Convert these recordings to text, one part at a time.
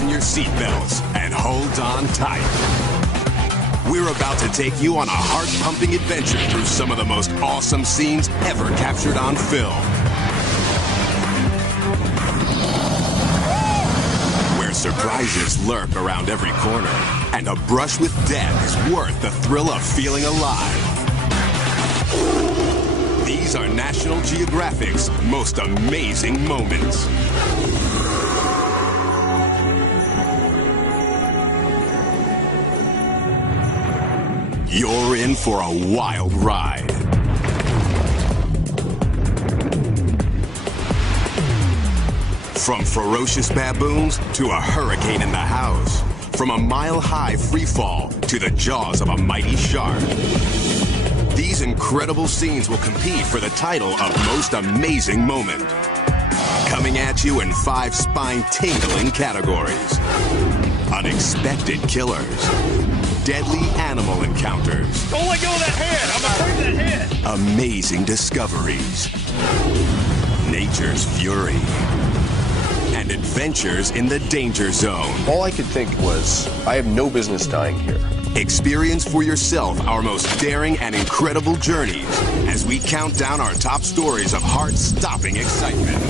fasten your seatbelts and hold on tight. We're about to take you on a heart-pumping adventure through some of the most awesome scenes ever captured on film. Where surprises lurk around every corner, and a brush with death is worth the thrill of feeling alive. These are National Geographic's most amazing moments. You're in for a wild ride. From ferocious baboons to a hurricane in the house. From a mile-high freefall to the jaws of a mighty shark. These incredible scenes will compete for the title of Most Amazing Moment. Coming at you in 5 spine-tingling categories. Unexpected killers. Deadly animal encounters. Don't let go of that head! I'm afraid of that head! Amazing discoveries. Nature's fury. And adventures in the danger zone. All I could think was, I have no business dying here. Experience for yourself our most daring and incredible journeys as we count down our top stories of heart-stopping excitement.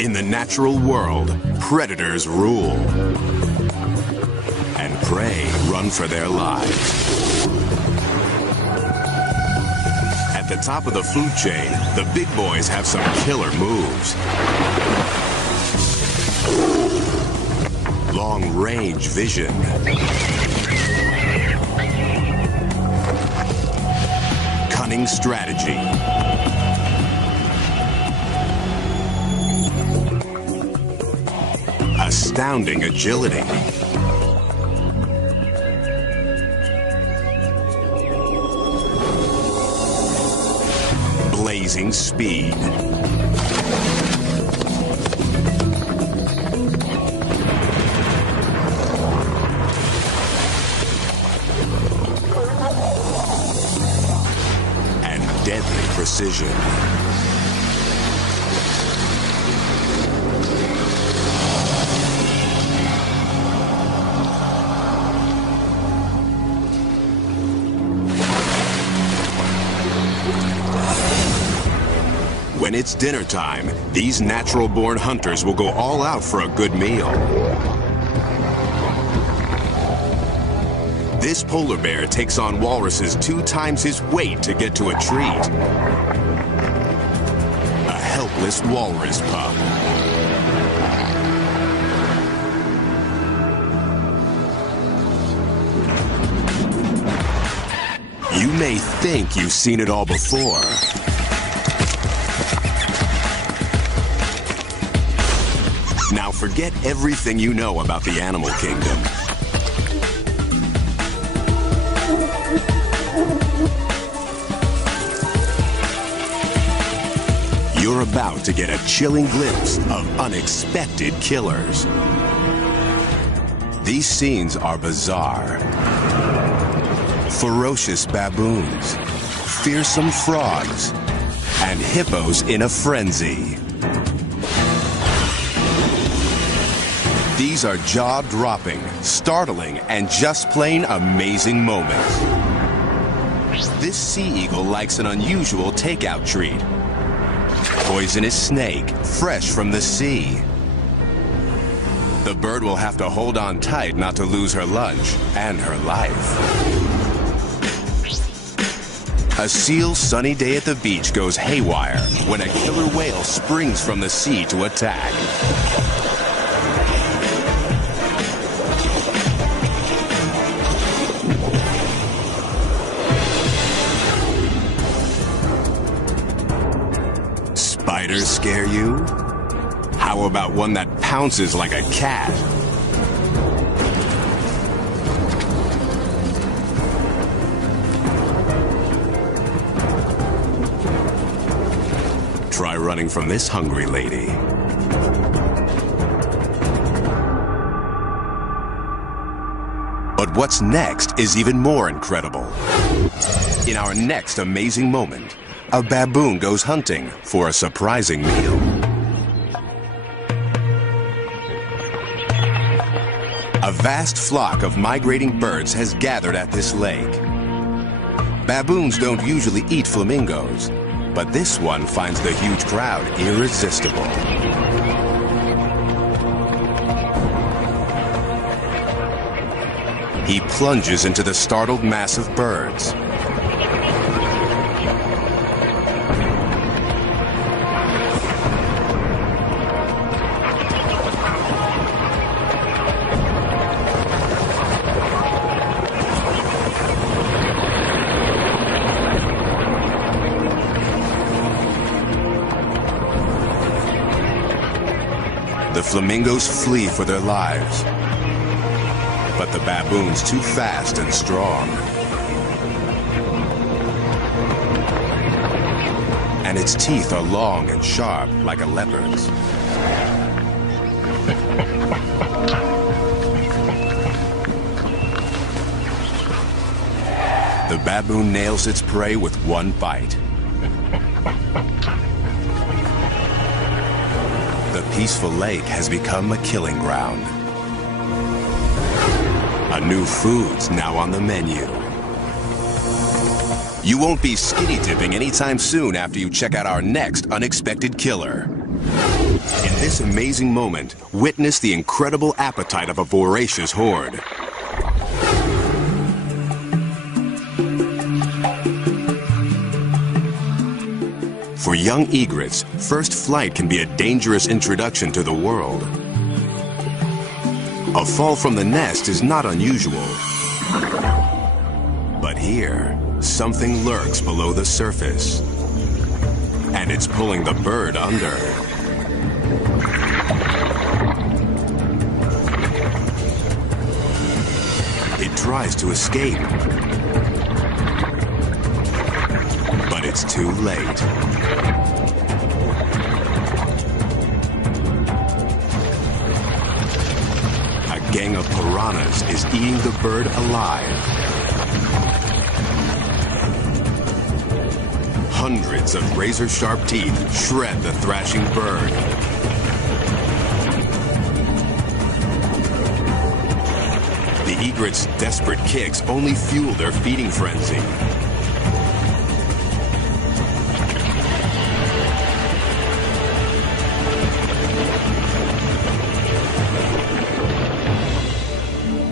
In the natural world, predators rule. And prey run for their lives. At the top of the food chain, the big boys have some killer moves. Long-range vision. Cunning strategy. Astounding agility. Blazing speed. Deadly precision. When it's dinner time, these natural-born hunters will go all out for a good meal. This polar bear takes on walruses 2 times his weight to get to a treat. A helpless walrus pup. You may think you've seen it all before. Now forget everything you know about the animal kingdom. You're about to get a chilling glimpse of unexpected killers. These scenes are bizarre. Ferocious baboons, fearsome frogs, and hippos in a frenzy. These are jaw-dropping, startling, and just plain amazing moments. This sea eagle likes an unusual takeout treat. Poisonous snake, fresh from the sea. The bird will have to hold on tight not to lose her lunch and her life. A seal's sunny day at the beach goes haywire when a killer whale springs from the sea to attack. Spiders scare you? How about one that pounces like a cat? Try running from this hungry lady. But what's next is even more incredible. In our next amazing moment, a baboon goes hunting for a surprising meal. vast flock of migrating birds has gathered at this lake. Baboons don't usually eat flamingos, but this one finds the huge crowd irresistible. He plunges into the startled mass of birds. The flamingos flee for their lives, but the baboon's too fast and strong. And its teeth are long and sharp like a leopard's. The baboon nails its prey with one bite. The peaceful lake has become a killing ground. A new food's now on the menu. You won't be skinny dipping anytime soon after you check out our next unexpected killer. In this amazing moment, witness the incredible appetite of a voracious horde. For young egrets, first flight can be a dangerous introduction to the world. A fall from the nest is not unusual. But here, something lurks below the surface. And it's pulling the bird under. It tries to escape. But it's too late. A gang of piranhas is eating the bird alive. Hundreds of razor-sharp teeth shred the thrashing bird. The egret's desperate kicks only fuel their feeding frenzy.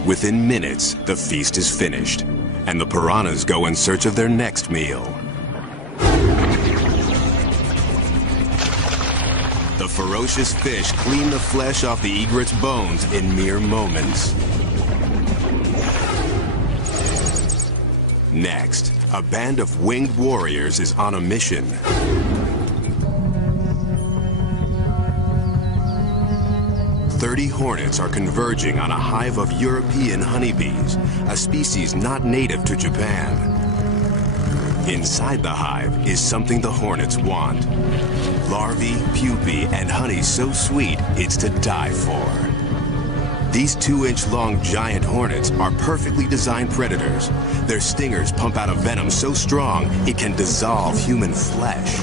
Within minutes, the feast is finished, and the piranhas go in search of their next meal. The ferocious fish clean the flesh off the egret's bones in mere moments. Next, a band of winged warriors is on a mission. Hornets are converging on a hive of European honeybees, a species not native to Japan. Inside the hive is something the hornets want. Larvae, pupae, and honey so sweet it's to die for. These 2-inch-long giant hornets are perfectly designed predators. Their stingers pump out a venom so strong it can dissolve human flesh.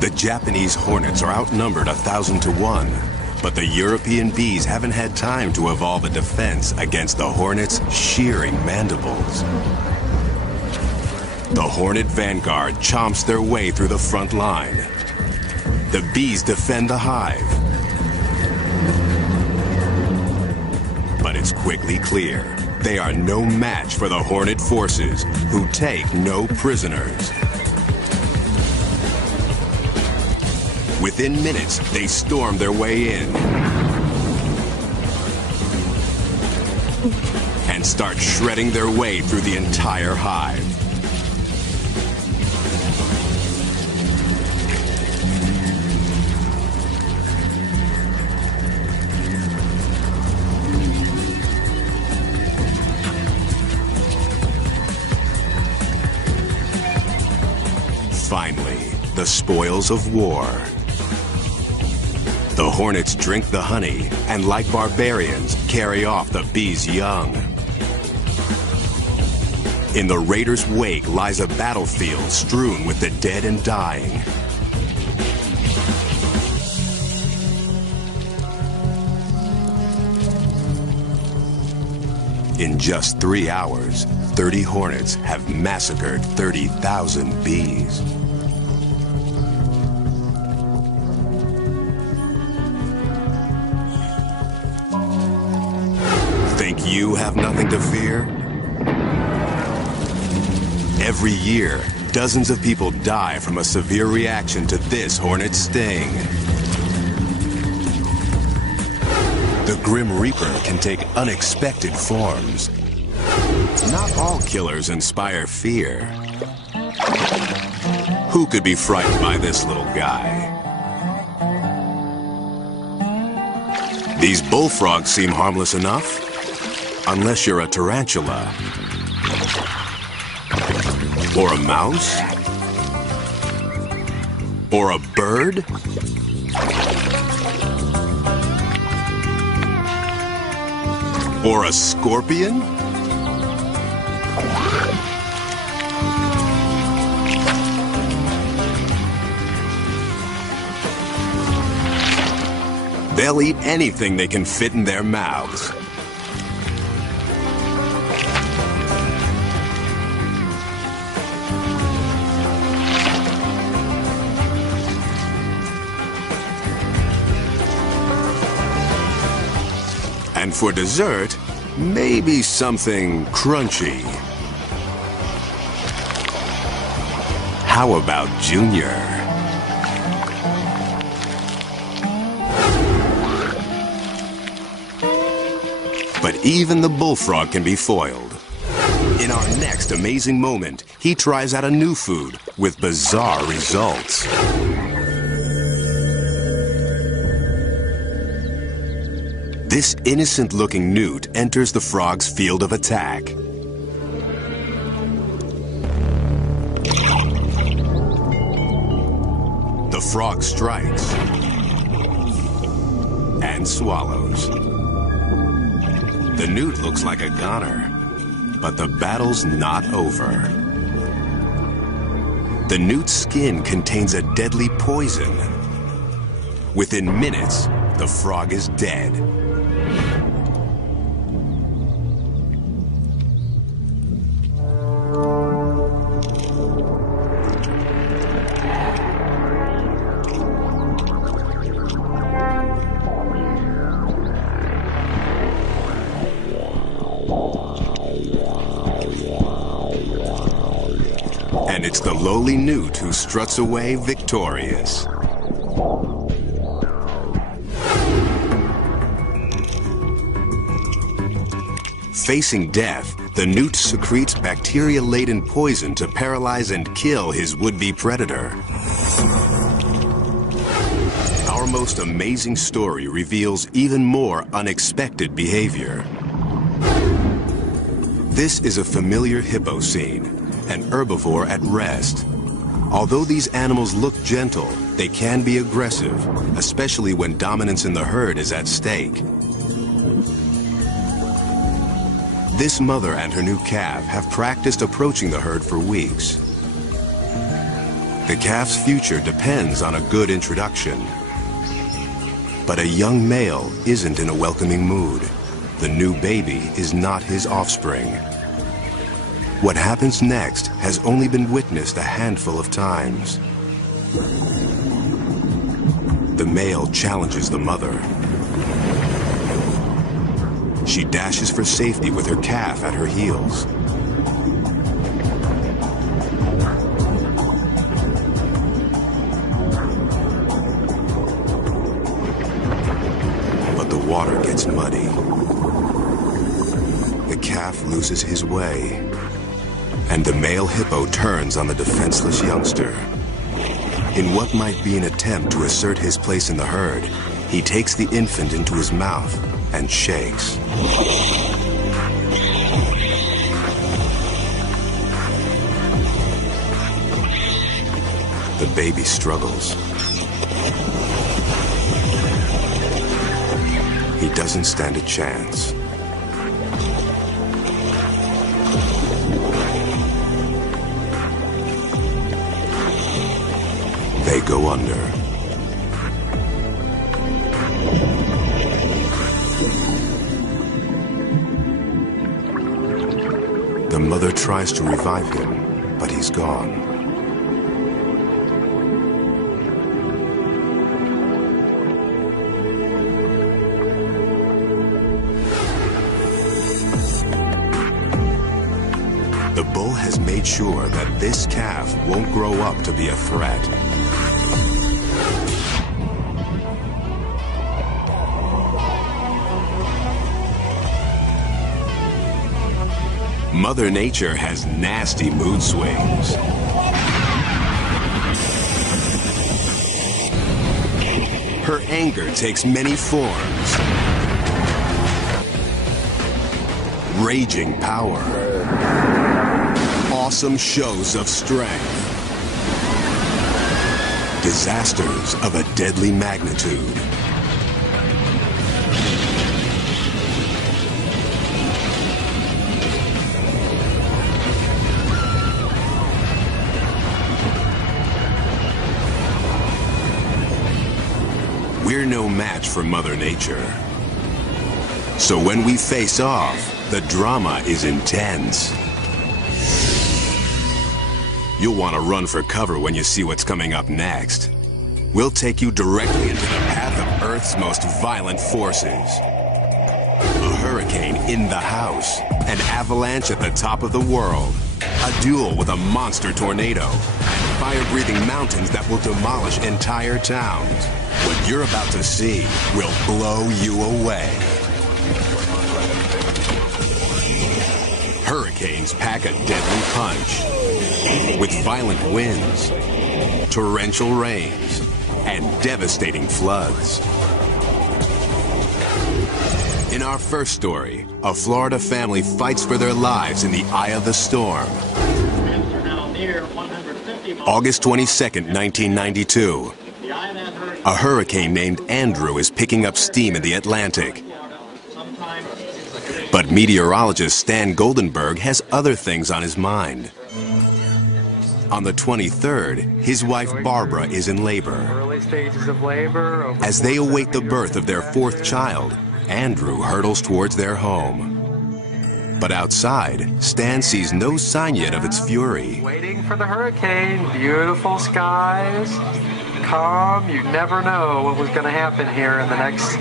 The Japanese hornets are outnumbered 1,000 to 1. But the European bees haven't had time to evolve a defense against the hornets' shearing mandibles. The hornet vanguard chomps their way through the front line. The bees defend the hive. But it's quickly clear they are no match for the hornet forces, who take no prisoners. Within minutes, they storm their way in and start shredding their way through the entire hive. Finally, the spoils of war. The hornets drink the honey and, like barbarians, carry off the bees' young. In the raiders' wake lies a battlefield strewn with the dead and dying. In just 3 hours, 30 hornets have massacred 30,000 bees. Think you have nothing to fear? Every year, dozens of people die from a severe reaction to this hornet sting. The Grim Reaper can take unexpected forms. Not all killers inspire fear. Who could be frightened by this little guy? These bullfrogs seem harmless enough, unless you're a tarantula. Or a mouse? Or a bird? Or a scorpion? They'll eat anything they can fit in their mouths. And for dessert, maybe something crunchy. How about Junior? But even the bullfrog can be foiled. In our next amazing moment, he tries out a new food with bizarre results. This innocent-looking newt enters the frog's field of attack. The frog strikes and swallows. The newt looks like a goner, but the battle's not over. The newt's skin contains a deadly poison. Within minutes, the frog is dead. And it's the lowly newt who struts away victorious. Facing death, the newt secretes bacteria-laden poison to paralyze and kill his would-be predator. Our most amazing story reveals even more unexpected behavior. This is a familiar hippo scene, an herbivore at rest. Although these animals look gentle, they can be aggressive, especially when dominance in the herd is at stake. This mother and her new calf have practiced approaching the herd for weeks. The calf's future depends on a good introduction. But a young male isn't in a welcoming mood. The new baby is not his offspring. What happens next has only been witnessed a handful of times. The male challenges the mother. She dashes for safety with her calf at her heels. But the water gets muddy. The calf loses his way, and the male hippo turns on the defenseless youngster. In what might be an attempt to assert his place in the herd, he takes the infant into his mouth and shakes. The baby struggles. He doesn't stand a chance. They go under. The mother tries to revive him, but he's gone. The bull has made sure that this calf won't grow up to be a threat. Mother Nature has nasty mood swings. Her anger takes many forms. Raging power. Awesome shows of strength. Disasters of a deadly magnitude. We're no match for Mother Nature. So when we face off, the drama is intense. You'll want to run for cover when you see what's coming up next. We'll take you directly into the path of Earth's most violent forces. A hurricane in the house, an avalanche at the top of the world, a duel with a monster tornado, and fire-breathing mountains that will demolish entire towns. What you're about to see will blow you away. Hurricanes pack a deadly punch, with violent winds, torrential rains, and devastating floods. In our first story, a Florida family fights for their lives in the eye of the storm. August 22nd, 1992. A hurricane named Andrew is picking up steam in the Atlantic. But meteorologist Stan Goldenberg has other things on his mind. On the 23rd, his wife Barbara is in labor. Early stages of labor. As they await the birth of their fourth child, Andrew hurtles towards their home. But outside, Stan sees no sign yet of its fury. Waiting for the hurricane. Beautiful skies. Calm. You never know what was going to happen here in the next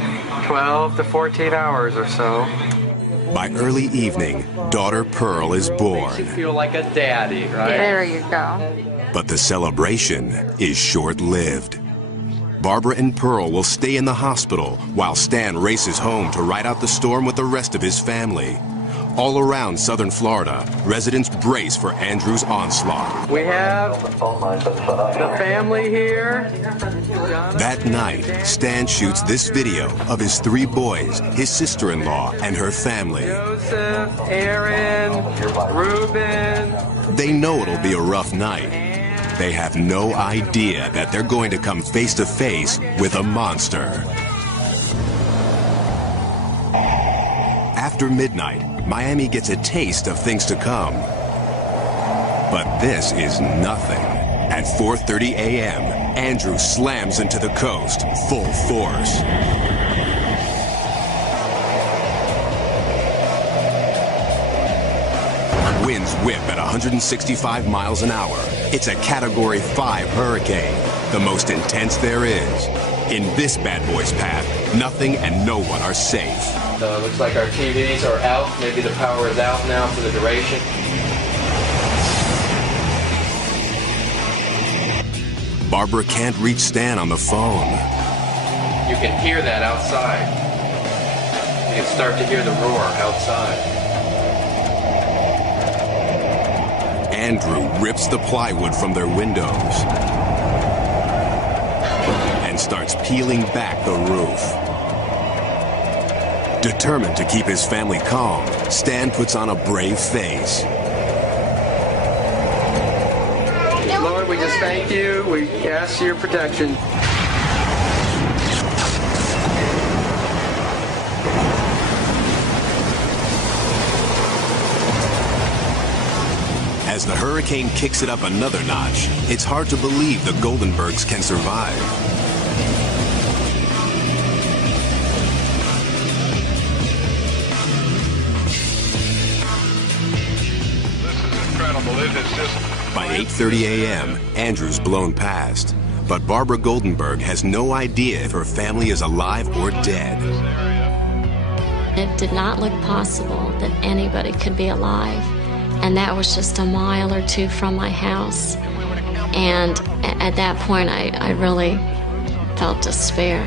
12 to 14 hours or so. By early evening, daughter Pearl is born. Makes you feel like a daddy, right? There you go. But the celebration is short-lived. Barbara and Pearl will stay in the hospital while Stan races home to ride out the storm with the rest of his family. All around southern Florida, residents brace for Andrew's onslaught. We have the family here. That night, Stan shoots this video of his three boys, his sister-in-law, and her family. Joseph, Aaron, Reuben. They know it'll be a rough night. They have no idea that they're going to come face to face with a monster. After midnight, Miami gets a taste of things to come. But this is nothing. At 4:30 a.m., Andrew slams into the coast, full force. Winds whip at 165 miles an hour. It's a Category 5 hurricane, the most intense there is. In this bad boy's path, nothing and no one are safe. Looks like our TVs are out. Maybe the power is out now for the duration. Barbara can't reach Stan on the phone. You can hear that outside. You can start to hear the roar outside. Andrew rips the plywood from their windows and starts peeling back the roof. Determined to keep his family calm, Stan puts on a brave face. Lord, we just thank you. We ask your protection. As the hurricane kicks it up another notch, it's hard to believe the Goldenbergs can survive. By 8:30 a.m., Andrew's blown past. But Barbara Goldenberg has no idea if her family is alive or dead. It did not look possible that anybody could be alive. And that was just a mile or two from my house. And at that point, I really felt despair.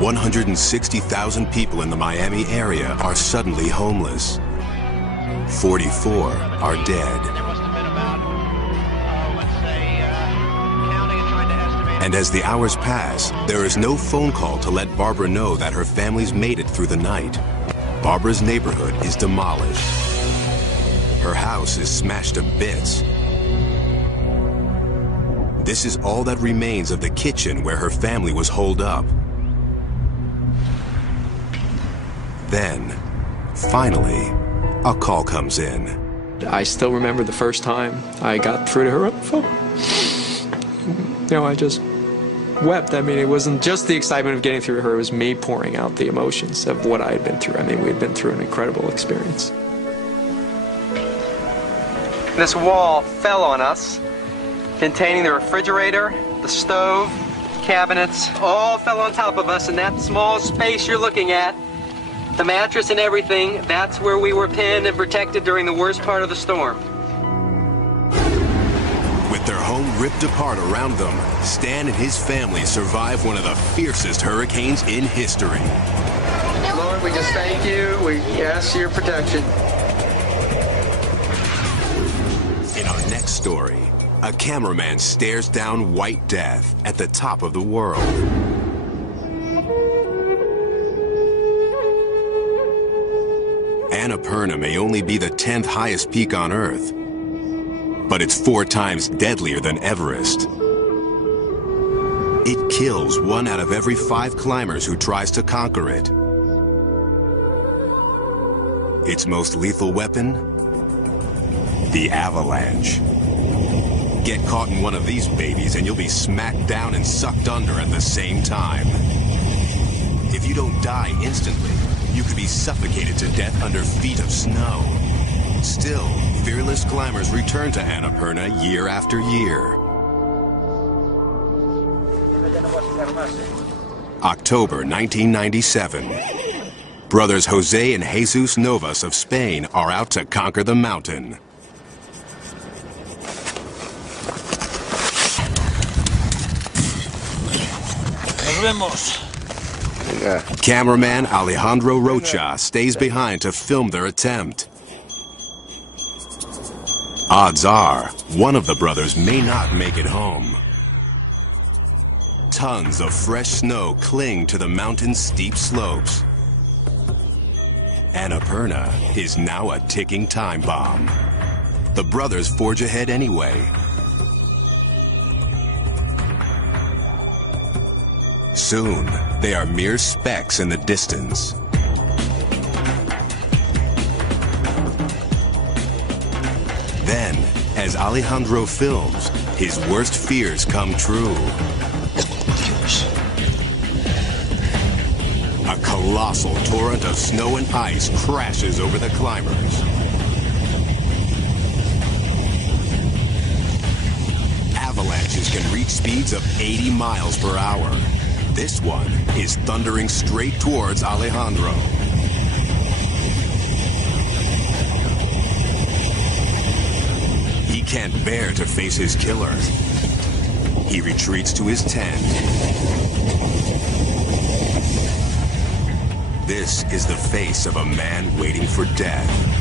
160,000 people in the Miami area are suddenly homeless. 44 are dead. And as the hours pass, there is no phone call to let Barbara know that her family's made it through the night. Barbara's neighborhood is demolished. Her house is smashed to bits. This is all that remains of the kitchen where her family was holed up. Then, finally, a call comes in. I still remember the first time I got through to her on the phone. You know, I just wept. I mean, it wasn't just the excitement of getting through to her, it was me pouring out the emotions of what I had been through. I mean, we had been through an incredible experience. This wall fell on us, containing the refrigerator, the stove, cabinets, all fell on top of us in that small space you're looking at. The mattress and everything, that's where we were pinned and protected during the worst part of the storm. With their home ripped apart around them, Stan and his family survived one of the fiercest hurricanes in history. Lord, we just thank you. We ask your protection. In our next story, a cameraman stares down white death at the top of the world. Annapurna may only be the 10th highest peak on Earth, but it's 4 times deadlier than Everest. It kills 1 out of every 5 climbers who tries to conquer it. Its most lethal weapon? The avalanche. Get caught in one of these babies and you'll be smacked down and sucked under at the same time. If you don't die instantly, you could be suffocated to death under feet of snow. Still, fearless climbers return to Annapurna year after year. October 1997. Brothers Jose and Jesus Novas of Spain are out to conquer the mountain. Nos vemos. Cameraman Alejandro Rocha stays behind to film their attempt. Odds are, one of the brothers may not make it home. Tons of fresh snow cling to the mountain's steep slopes. Annapurna is now a ticking time bomb. The brothers forge ahead anyway. Soon, they are mere specks in the distance. Then, as Alejandro films, his worst fears come true. A colossal torrent of snow and ice crashes over the climbers. Avalanches can reach speeds of 80 miles per hour. This one is thundering straight towards Alejandro. He can't bear to face his killer. He retreats to his tent. This is the face of a man waiting for death.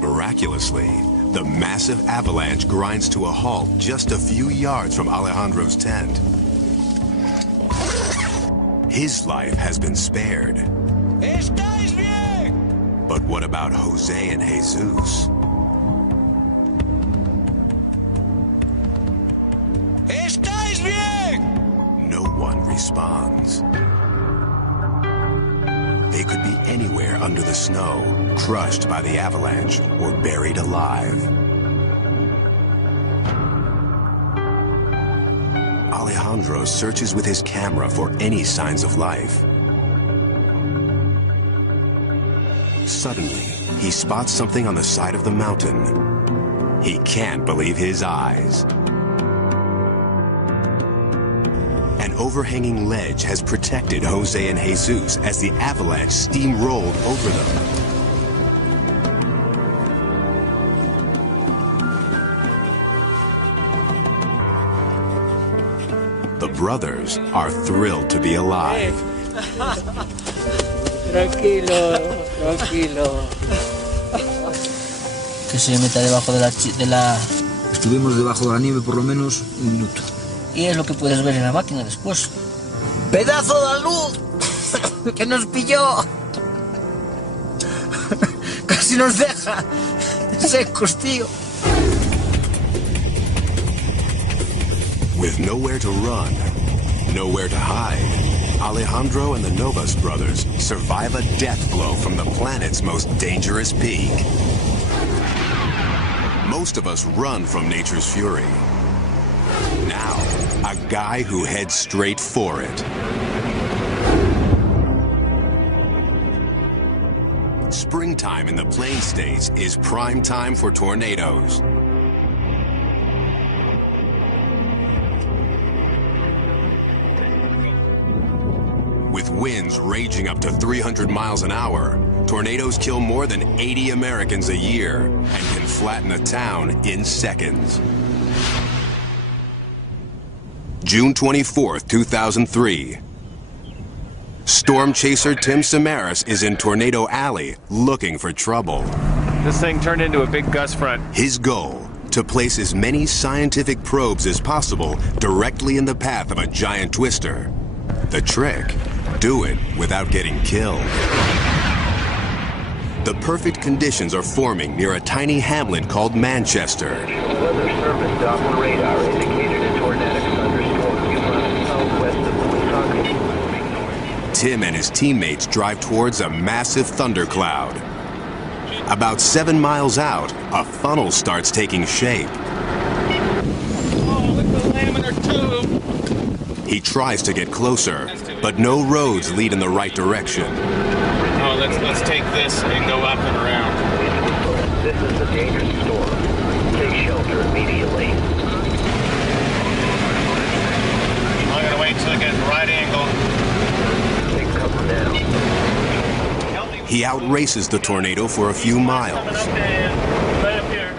Miraculously, the massive avalanche grinds to a halt just a few yards from Alejandro's tent. His life has been spared. ¿Estáis bien? But what about Jose and Jesus? responds. They could be anywhere under the snow, crushed by the avalanche, or buried alive. Alejandro searches with his camera for any signs of life. Suddenly, he spots something on the side of the mountain. He can't believe his eyes. An overhanging ledge has protected Jose and Jesus as the avalanche steamrolled over them. The brothers are thrilled to be alive. Tranquilo, tranquilo. Que se meta debajo de la... Estuvimos debajo de la nieve por lo menos un minuto. Y es lo que puedes ver en la máquina después. ¡Pedazo de luz! ¡Que nos pilló! Casi nos deja secos, tío. With nowhere to run, nowhere to hide, Alejandro and the Novas brothers survive a death blow from the planet's most dangerous peak. Most of us run from nature's fury. Now, a guy who heads straight for it. Springtime in the Plain States is prime time for tornadoes. With winds raging up to 300 miles an hour, tornadoes kill more than 80 Americans a year and can flatten a town in seconds. June 24th, 2003. Storm chaser Tim Samaras is in Tornado Alley looking for trouble. This thing turned into a big gust front. His goal, to place as many scientific probes as possible directly in the path of a giant twister. The trick, do it without getting killed. The perfect conditions are forming near a tiny hamlet called Manchester. Weather Service Doppler radar indicated a tornadic thunderstorm running southwest of Woonsocket. Tim and his teammates drive towards a massive thundercloud. About 7 miles out, a funnel starts taking shape. Oh, look at the laminar tube. He tries to get closer, but no roads lead in the right direction. Oh, let's take this and go up and around. This is a dangerous storm. Take shelter immediately. I'm gonna wait until it gets right angle. Take cover now. He outraces the tornado for a few miles.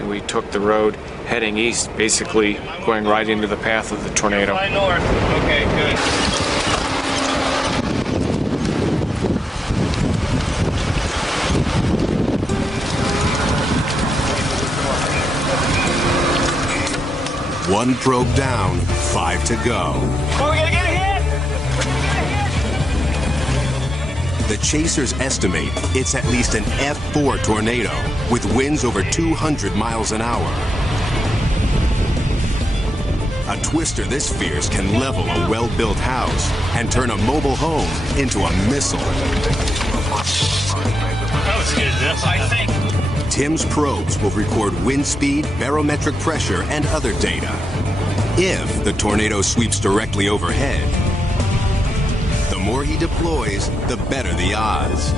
We took the road heading east, basically going right into the path of the tornado. Right north. Okay, good. One probe down, 5 to go. Oh, we're gonna get hit! The chasers estimate it's at least an F4 tornado with winds over 200 miles an hour. A twister this fierce can level a well-built house and turn a mobile home into a missile. That was good, this, I think. Tim's probes will record wind speed, barometric pressure, and other data. If the tornado sweeps directly overhead, the more he deploys, the better the odds.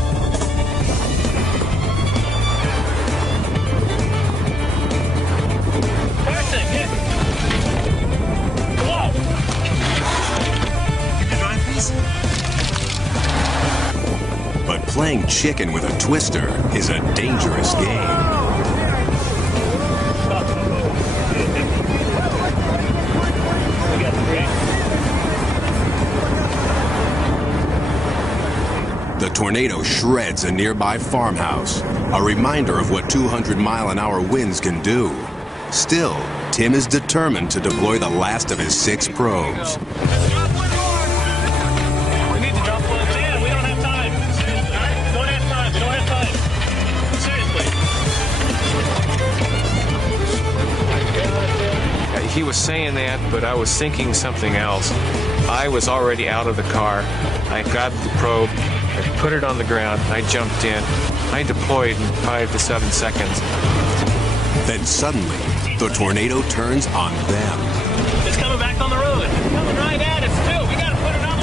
Person, hit. Whoa! Can you drive, please? But playing chicken with a twister is a dangerous game. The tornado shreds a nearby farmhouse, a reminder of what 200-mile-an-hour winds can do. Still, Tim is determined to deploy the last of his 6 probes. We need to drop one in. We don't have time. All right? We don't have time. We don't have time. Seriously. He was saying that, but I was thinking something else. I was already out of the car. I grabbed the probe, I put it on the ground, I jumped in. I deployed in 5 to 7 seconds. Then suddenly, the tornado turns on them. It's coming back on the road. It's coming right at us, too. We gotta put it on.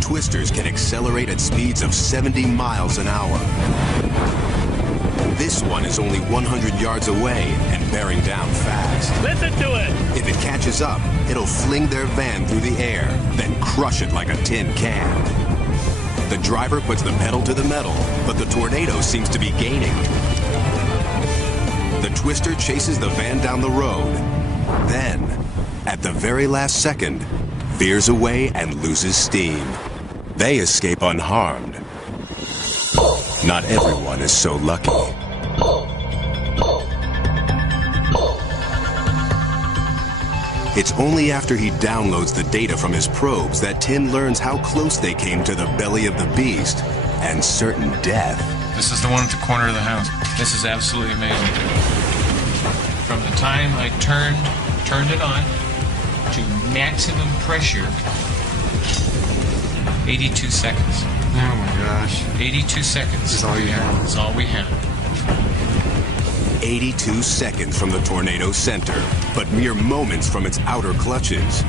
Twisters can accelerate at speeds of 70 miles an hour. This one is only 100 yards away and bearing down fast. Listen to it. If it catches up, it'll fling their van through the air, then crush it like a tin can. The driver puts the pedal to the metal, but the tornado seems to be gaining. The Twister chases the van down the road. Then, at the very last second, veers away and loses steam. They escape unharmed. Not everyone is so lucky. It's only after he downloads the data from his probes that Tim learns how close they came to the belly of the beast and certain death. This is the one at the corner of the house. This is absolutely amazing. From the time I turned it on to maximum pressure, 82 seconds. Oh my gosh. 82 seconds. That's all you had. That's all we had. 82 seconds from the tornado center, but mere moments from its outer clutches.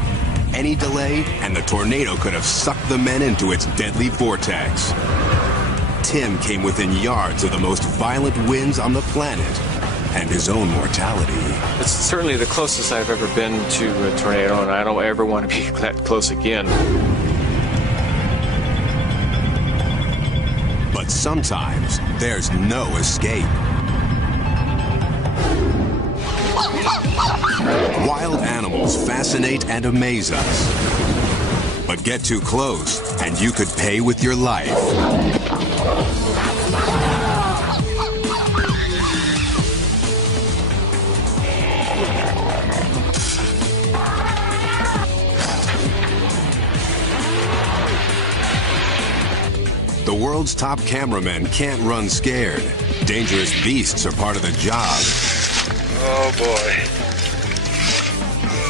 Any delay, and the tornado could have sucked the men into its deadly vortex. Tim came within yards of the most violent winds on the planet and his own mortality. It's certainly the closest I've ever been to a tornado, and I don't ever want to be that close again. But sometimes there's no escape. Wild animals fascinate and amaze us. But get too close, and you could pay with your life. The world's top cameramen can't run scared. Dangerous beasts are part of the job. Oh boy.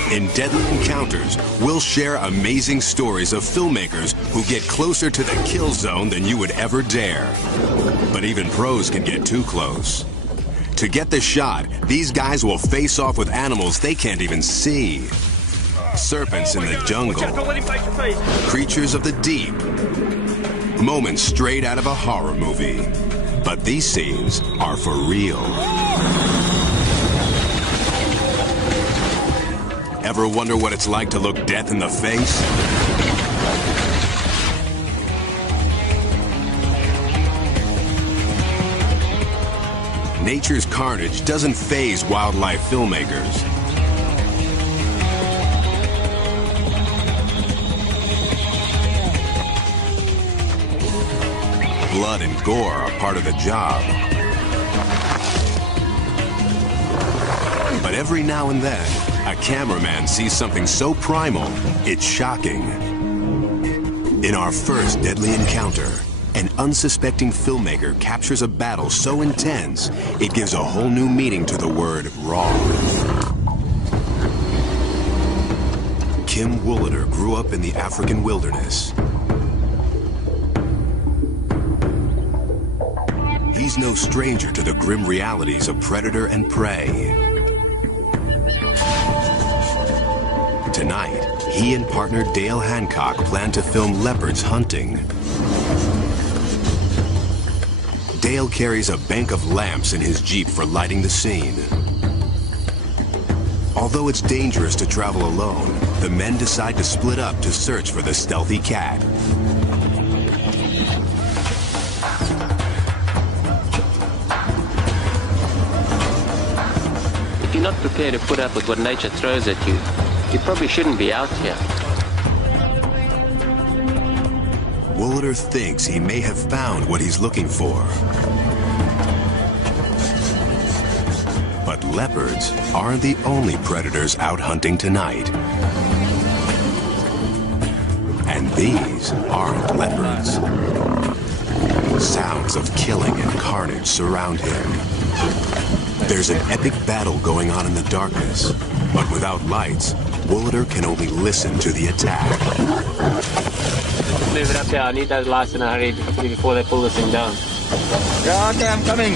In Deadly Encounters, we'll share amazing stories of filmmakers who get closer to the kill zone than you would ever dare. But even pros can get too close. To get the shot, these guys will face off with animals they can't even see. Serpents in the jungle, creatures of the deep, moments straight out of a horror movie. But these scenes are for real. Ever wonder what it's like to look death in the face? Nature's carnage doesn't faze wildlife filmmakers. Blood and gore are part of the job. But every now and then, a cameraman sees something so primal, it's shocking. In our first Deadly Encounter, an unsuspecting filmmaker captures a battle so intense, it gives a whole new meaning to the word raw. Kim Wooliter grew up in the African wilderness. He's no stranger to the grim realities of predator and prey. Tonight, he and partner Dale Hancock plan to film leopards hunting. Dale carries a bank of lamps in his Jeep for lighting the scene. Although it's dangerous to travel alone, the men decide to split up to search for the stealthy cat. If you're not prepared to put up with what nature throws at you, you probably shouldn't be out here. Wooliter thinks he may have found what he's looking for. But leopards aren't the only predators out hunting tonight. And these aren't leopards. Sounds of killing and carnage surround him. There's an epic battle going on in the darkness, but without lights, Woolader can only listen to the attack. Move it up there. I need those lights in a hurry before they pull this thing down. Yeah, okay, I'm coming.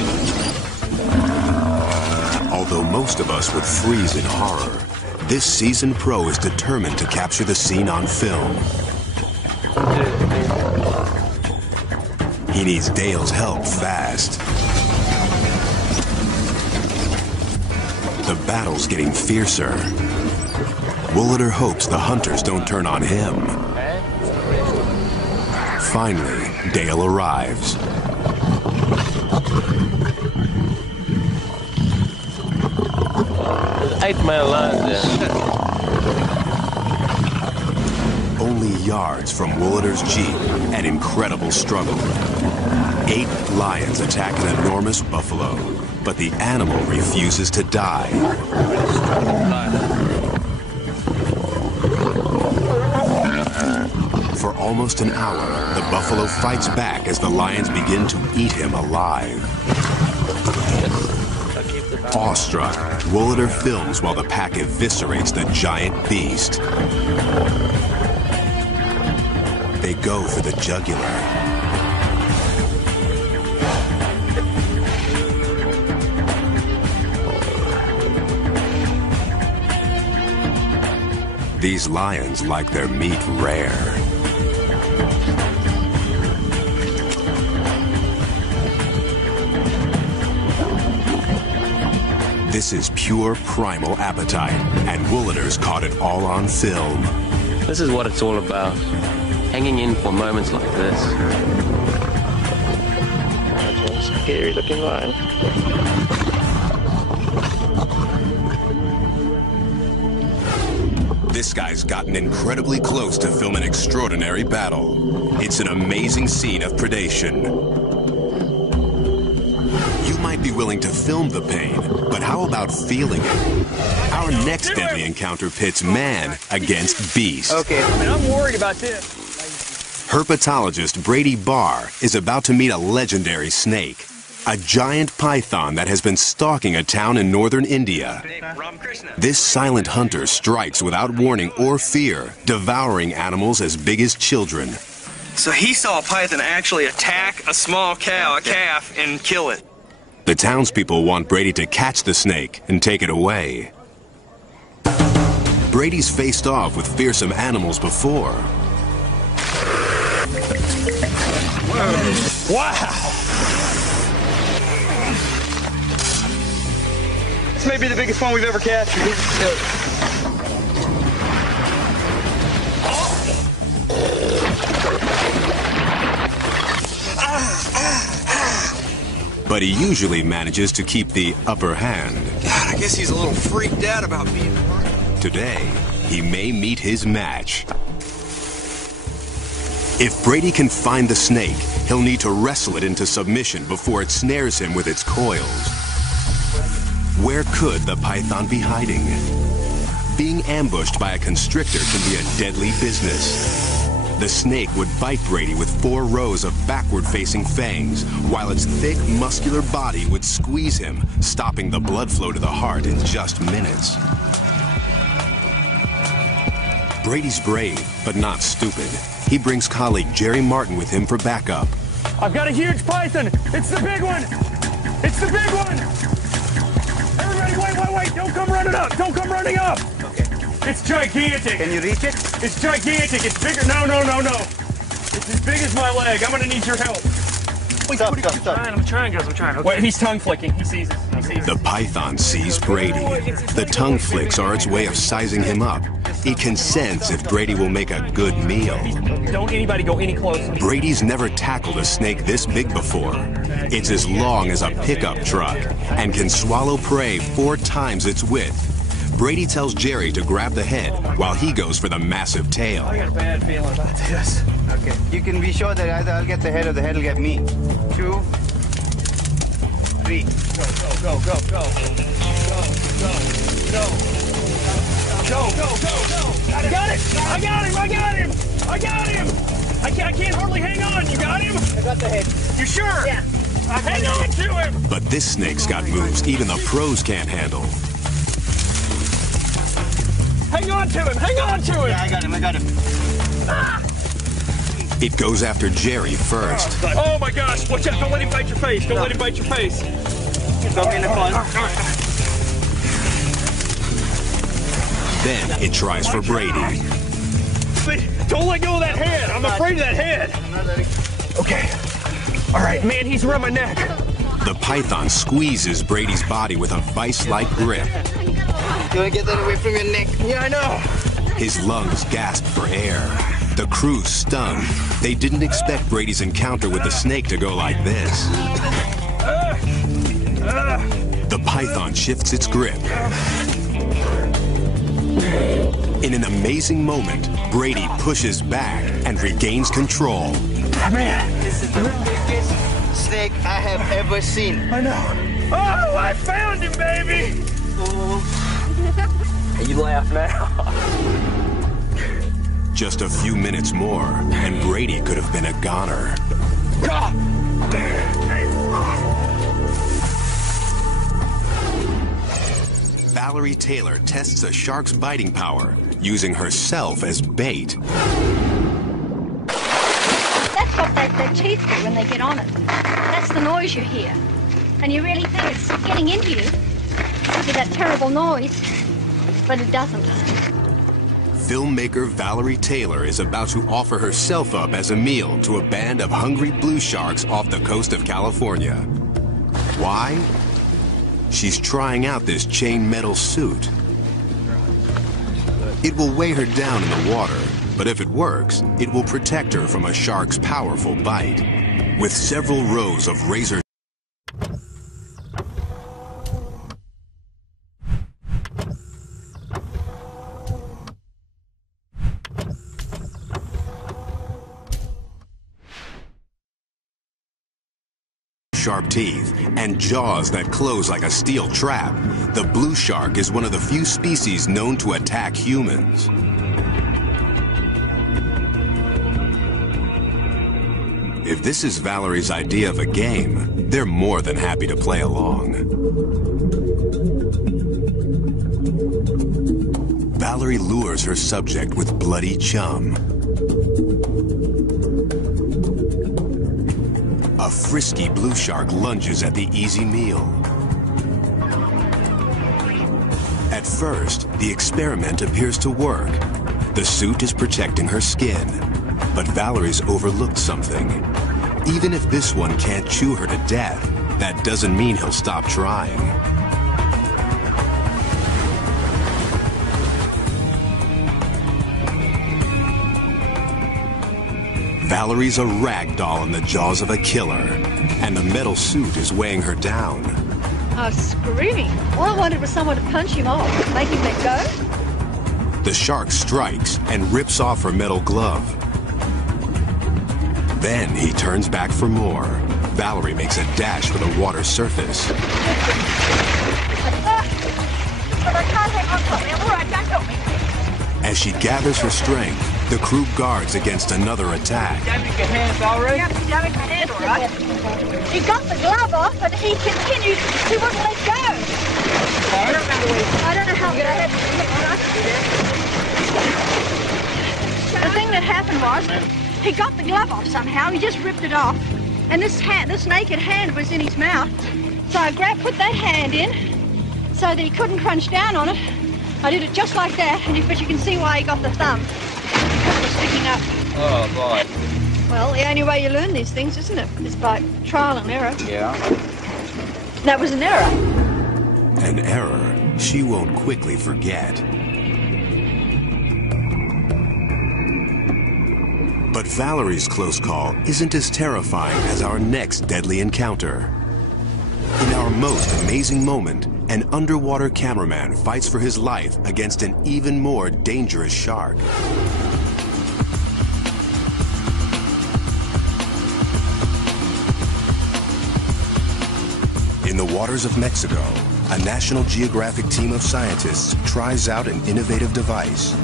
Although most of us would freeze in horror, this seasoned pro is determined to capture the scene on film. He needs Dale's help fast. The battle's getting fiercer. Woolader hopes the hunters don't turn on him. Finally, Dale arrives. 8 mile lines there. Only yards from Woolader's Jeep, an incredible struggle. 8 lions attack an enormous buffalo, but the animal refuses to die. For almost an hour, the buffalo fights back as the lions begin to eat him alive. Awestruck, Woolader films while the pack eviscerates the giant beast. They go for the jugular. These lions like their meat rare. This is pure primal appetite, and Woolader's caught it all on film. This is what it's all about. Hanging in for moments like this. That's a scary looking lion. This guy's gotten incredibly close to film an extraordinary battle. It's an amazing scene of predation. You might be willing to film the pain, but how about feeling it? Our next deadly encounter pits man against beast. Okay, I'm worried about this. Herpetologist Brady Barr is about to meet a legendary snake, a giant python that has been stalking a town in northern India. This silent hunter strikes without warning or fear, devouring animals as big as children. So he saw a python actually attack a small cow, a calf, and kill it. The townspeople want Brady to catch the snake and take it away. Brady's faced off with fearsome animals before. Wow! This may be the biggest one we've ever captured. But he usually manages to keep the upper hand. God, I guess he's a little freaked out about being part. Today, he may meet his match. If Brady can find the snake, he'll need to wrestle it into submission before it snares him with its coils. Where could the python be hiding? Being ambushed by a constrictor can be a deadly business. The snake would bite Brady with 4 rows of backward-facing fangs, while its thick, muscular body would squeeze him, stopping the blood flow to the heart in just minutes. Brady's brave, but not stupid. He brings colleague Jerry Martin with him for backup. I've got a huge python! It's the big one! It's the big one! Everybody, wait! Don't come running up! Don't come running up! Okay. It's gigantic! Can you reach it? It's gigantic! It's bigger! No! It's as big as my leg! I'm gonna need your help! I'm trying, guys. Okay. Wait, he's tongue flicking. He sees us. The python sees Brady. The tongue flicks are its way of sizing him up. It can sense if Brady will make a good meal. Don't anybody go any closer. Brady's never tackled a snake this big before. It's as long as a pickup truck and can swallow prey 4 times its width. Brady tells Jerry to grab the head while he goes for the massive tail. I got a bad feeling about this. Okay, you can be sure that either I'll get the head or the head will get me. 2, 3. Go. I got him! I can't hardly hang on. You got him? I got the head. You sure? Yeah. Hang on to him! But this snake's got moves even the pros can't handle. Hang on to him! Hang on to him! Yeah, I got him. Ah! It goes after Jerry first. Oh my gosh! Watch out! Don't let him bite your face! Don't let him bite your face! Then it tries for Brady. Don't let go of that head! I'm afraid of that head! Okay. All right, man, he's around my neck. The python squeezes Brady's body with a vice-like grip. You want to get that away from your neck? Yeah, I know. His lungs gasp for air. The crew's stunned. They didn't expect Brady's encounter with the snake to go like this. The python shifts its grip. In an amazing moment, Brady pushes back and regains control. Man, this is the biggest snake I have ever seen. I know. Oh, I found him, baby! You laugh now. Just a few minutes more, and Brady could have been a goner. Valerie Taylor tests a shark's biting power, using herself as bait. That's what their teeth do when they get on it. That's the noise you hear. And you really think it's getting into you with that terrible noise, but it doesn't. Filmmaker Valerie Taylor is about to offer herself up as a meal to a band of hungry blue sharks off the coast of California. Why? She's trying out this chain metal suit. It will weigh her down in the water, but if it works, it will protect her from a shark's powerful bite. With several rows of razor sharp teeth and jaws that close like a steel trap, the blue shark is one of the few species known to attack humans. If this is Valerie's idea of a game, they're more than happy to play along. Valerie lures her subject with bloody chum. A frisky blue shark lunges at the easy meal. At first, the experiment appears to work. The suit is protecting her skin, but Valerie's overlooked something. Even if this one can't chew her to death, that doesn't mean he'll stop trying. Valerie's a rag doll in the jaws of a killer, and the metal suit is weighing her down. I was screaming. All I wanted was someone to punch him off, make him let go. The shark strikes and rips off her metal glove. Then he turns back for more. Valerie makes a dash for the water surface. But I can't hang on to me. All right, don't help me. As she gathers her strength, the crew guards against another attack. Damage your hands, Valerie. Yeah, damage your hand, all right. He got the glove off, but he continued. He wouldn't let go. I don't know how that happened. The thing that happened was, he got the glove off somehow. He just ripped it off, and this naked hand was in his mouth. So I put that hand in, so that he couldn't crunch down on it. I did it just like that, but you can see why he got the thumb. It was sticking up. Oh, boy. Well, the only way you learn these things, isn't it? Is by trial and error. Yeah. That was an error. An error she won't quickly forget. But Valerie's close call isn't as terrifying as our next deadly encounter. In our most amazing moment, an underwater cameraman fights for his life against an even more dangerous shark. In the waters of Mexico, a National Geographic team of scientists tries out an innovative device.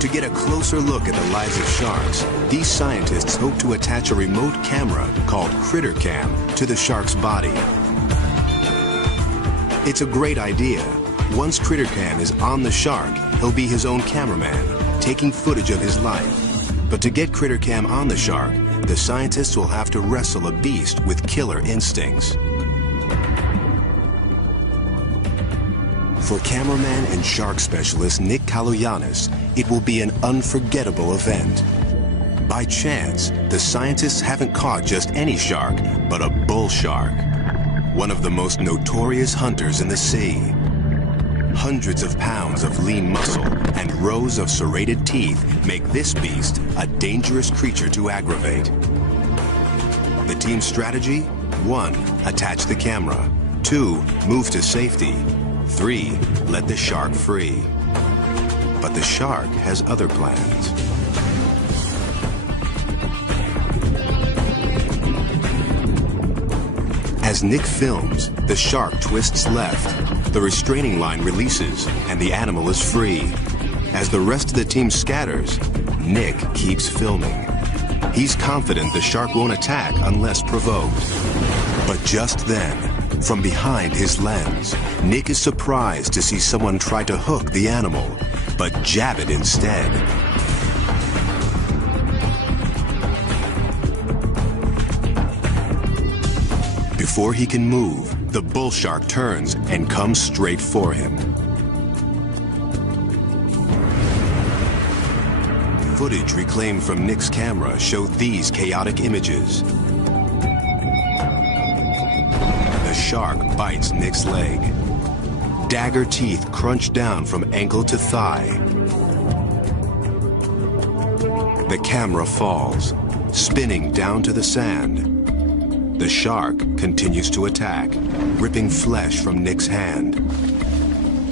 To get a closer look at the lives of sharks, these scientists hope to attach a remote camera called Critter Cam to the shark's body. It's a great idea. Once CritterCam is on the shark, he'll be his own cameraman, taking footage of his life. But to get CritterCam on the shark, the scientists will have to wrestle a beast with killer instincts. For cameraman and shark specialist Nick Kaloyanis, it will be an unforgettable event. By chance, the scientists haven't caught just any shark, but a bull shark, one of the most notorious hunters in the sea. Hundreds of pounds of lean muscle and rows of serrated teeth make this beast a dangerous creature to aggravate. The team's strategy? 1. Attach the camera. 2. Move to safety. 3. Let the shark free. But the shark has other plans. As Nick films, the shark twists left, the restraining line releases, and the animal is free. As the rest of the team scatters, Nick keeps filming. He's confident the shark won't attack unless provoked. But just then, from behind his lens, Nick is surprised to see someone try to hook the animal, but jab it instead. Before he can move, the bull shark turns and comes straight for him. Footage reclaimed from Nick's camera show these chaotic images. The shark bites Nick's leg. Dagger teeth crunch down from ankle to thigh. The camera falls, spinning down to the sand. The shark continues to attack, ripping flesh from Nick's hand.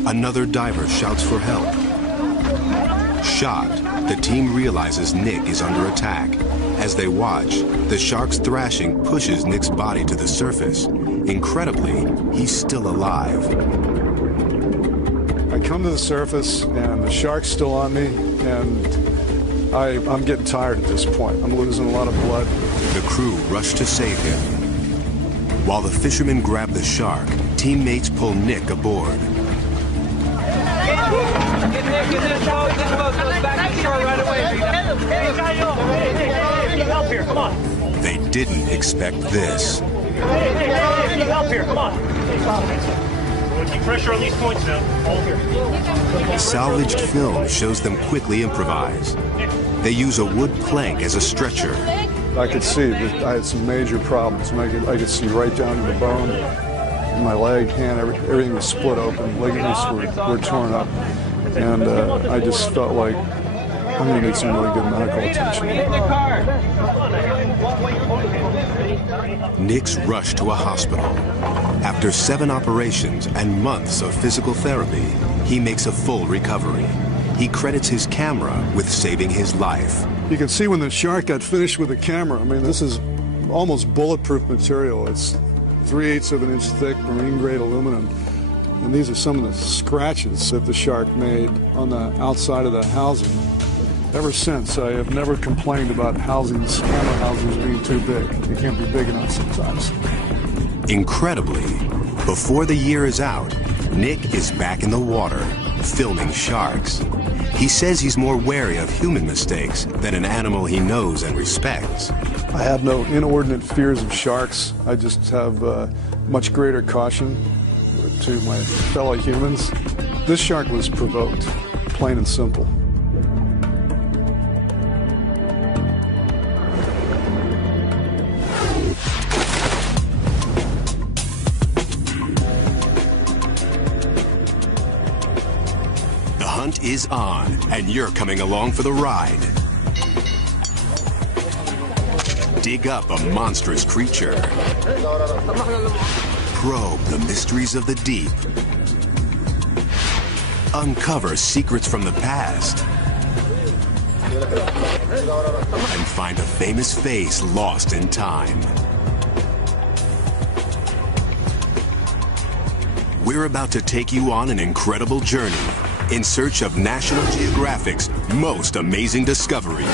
Another diver shouts for help. Shocked, the team realizes Nick is under attack. As they watch, the shark's thrashing pushes Nick's body to the surface. Incredibly, he's still alive. I come to the surface and the shark's still on me, and I'm getting tired at this point. I'm losing a lot of blood. The crew rush to save him. While the fishermen grab the shark, teammates pull Nick aboard. Get Nick in this boat. This boat goes back to shore right away. Help here, come on. They didn't expect this. Help here, come on. We'll keep pressure on these points now. Hold here. Salvaged film shows them quickly improvise. They use a wood plank as a stretcher. I could see that I had some major problems. And I could see right down to the bone. My leg, hand, everything was split open. Ligaments were torn up. And I just felt like I'm going to need some really good medical attention. Nick's rushed to a hospital. After 7 operations and months of physical therapy, he makes a full recovery. He credits his camera with saving his life. You can see when the shark got finished with the camera. I mean, this is almost bulletproof material. It's 3/8 of an inch thick, marine-grade aluminum. And these are some of the scratches that the shark made on the outside of the housing. Ever since, I have never complained about housings, camera housings being too big. They can't be big enough sometimes. Incredibly, before the year is out, Nick is back in the water, filming sharks. He says he's more wary of human mistakes than an animal he knows and respects. I have no inordinate fears of sharks. I just have much greater caution to my fellow humans. This shark was provoked, plain and simple. The hunt is on, and you're coming along for the ride. Dig up a monstrous creature. Probe the mysteries of the deep. Uncover secrets from the past. And find a famous face lost in time. We're about to take you on an incredible journey in search of National Geographic's most amazing discoveries.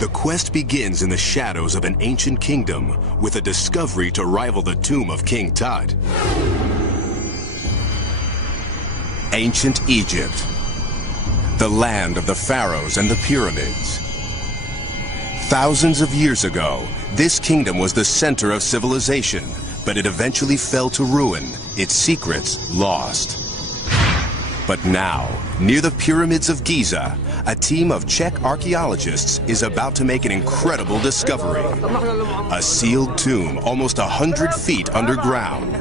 The quest begins in the shadows of an ancient kingdom with a discovery to rival the tomb of King Tut. Ancient Egypt, the land of the pharaohs and the pyramids. Thousands of years ago, this kingdom was the center of civilization, but it eventually fell to ruin, its secrets lost. But now, near the pyramids of Giza, a team of Czech archaeologists is about to make an incredible discovery. A sealed tomb almost 100 feet underground.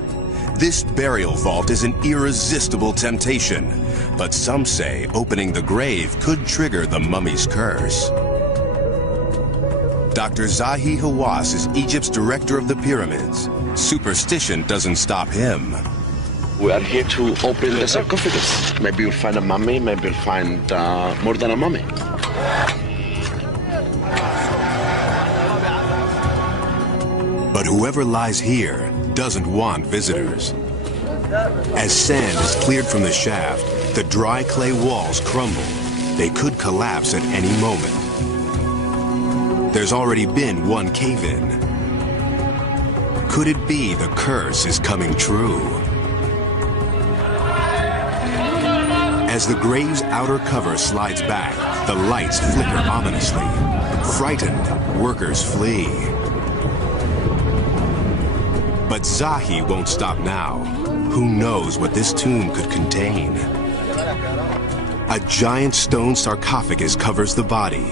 This burial vault is an irresistible temptation, but some say opening the grave could trigger the mummy's curse. Dr. Zahi Hawass is Egypt's director of the pyramids. Superstition doesn't stop him. We are here to open the sarcophagus. Maybe we'll find a mummy, maybe we'll find more than a mummy. But whoever lies here doesn't want visitors. As sand is cleared from the shaft, the dry clay walls crumble. They could collapse at any moment. There's already been one cave-in. Could it be the curse is coming true? As the grave's outer cover slides back, the lights flicker ominously. Frightened, workers flee. But Zahi won't stop now. Who knows what this tomb could contain? A giant stone sarcophagus covers the body.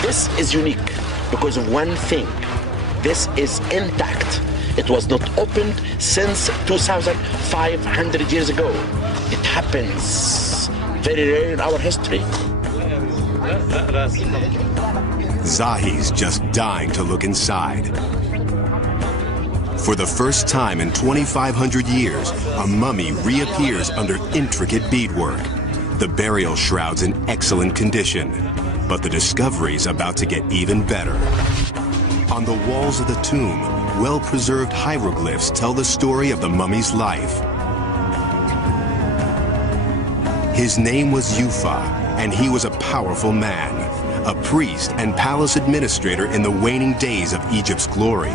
This is unique because of one thing. This is intact. It was not opened since 2,500 years ago. It happens very rare in our history. Zahi's just dying to look inside. For the first time in 2,500 years, a mummy reappears under intricate beadwork. The burial shroud's in excellent condition, but the discovery's about to get even better. On the walls of the tomb, well-preserved hieroglyphs tell the story of the mummy's life. His name was Yufa, and he was a powerful man, a priest and palace administrator in the waning days of Egypt's glory.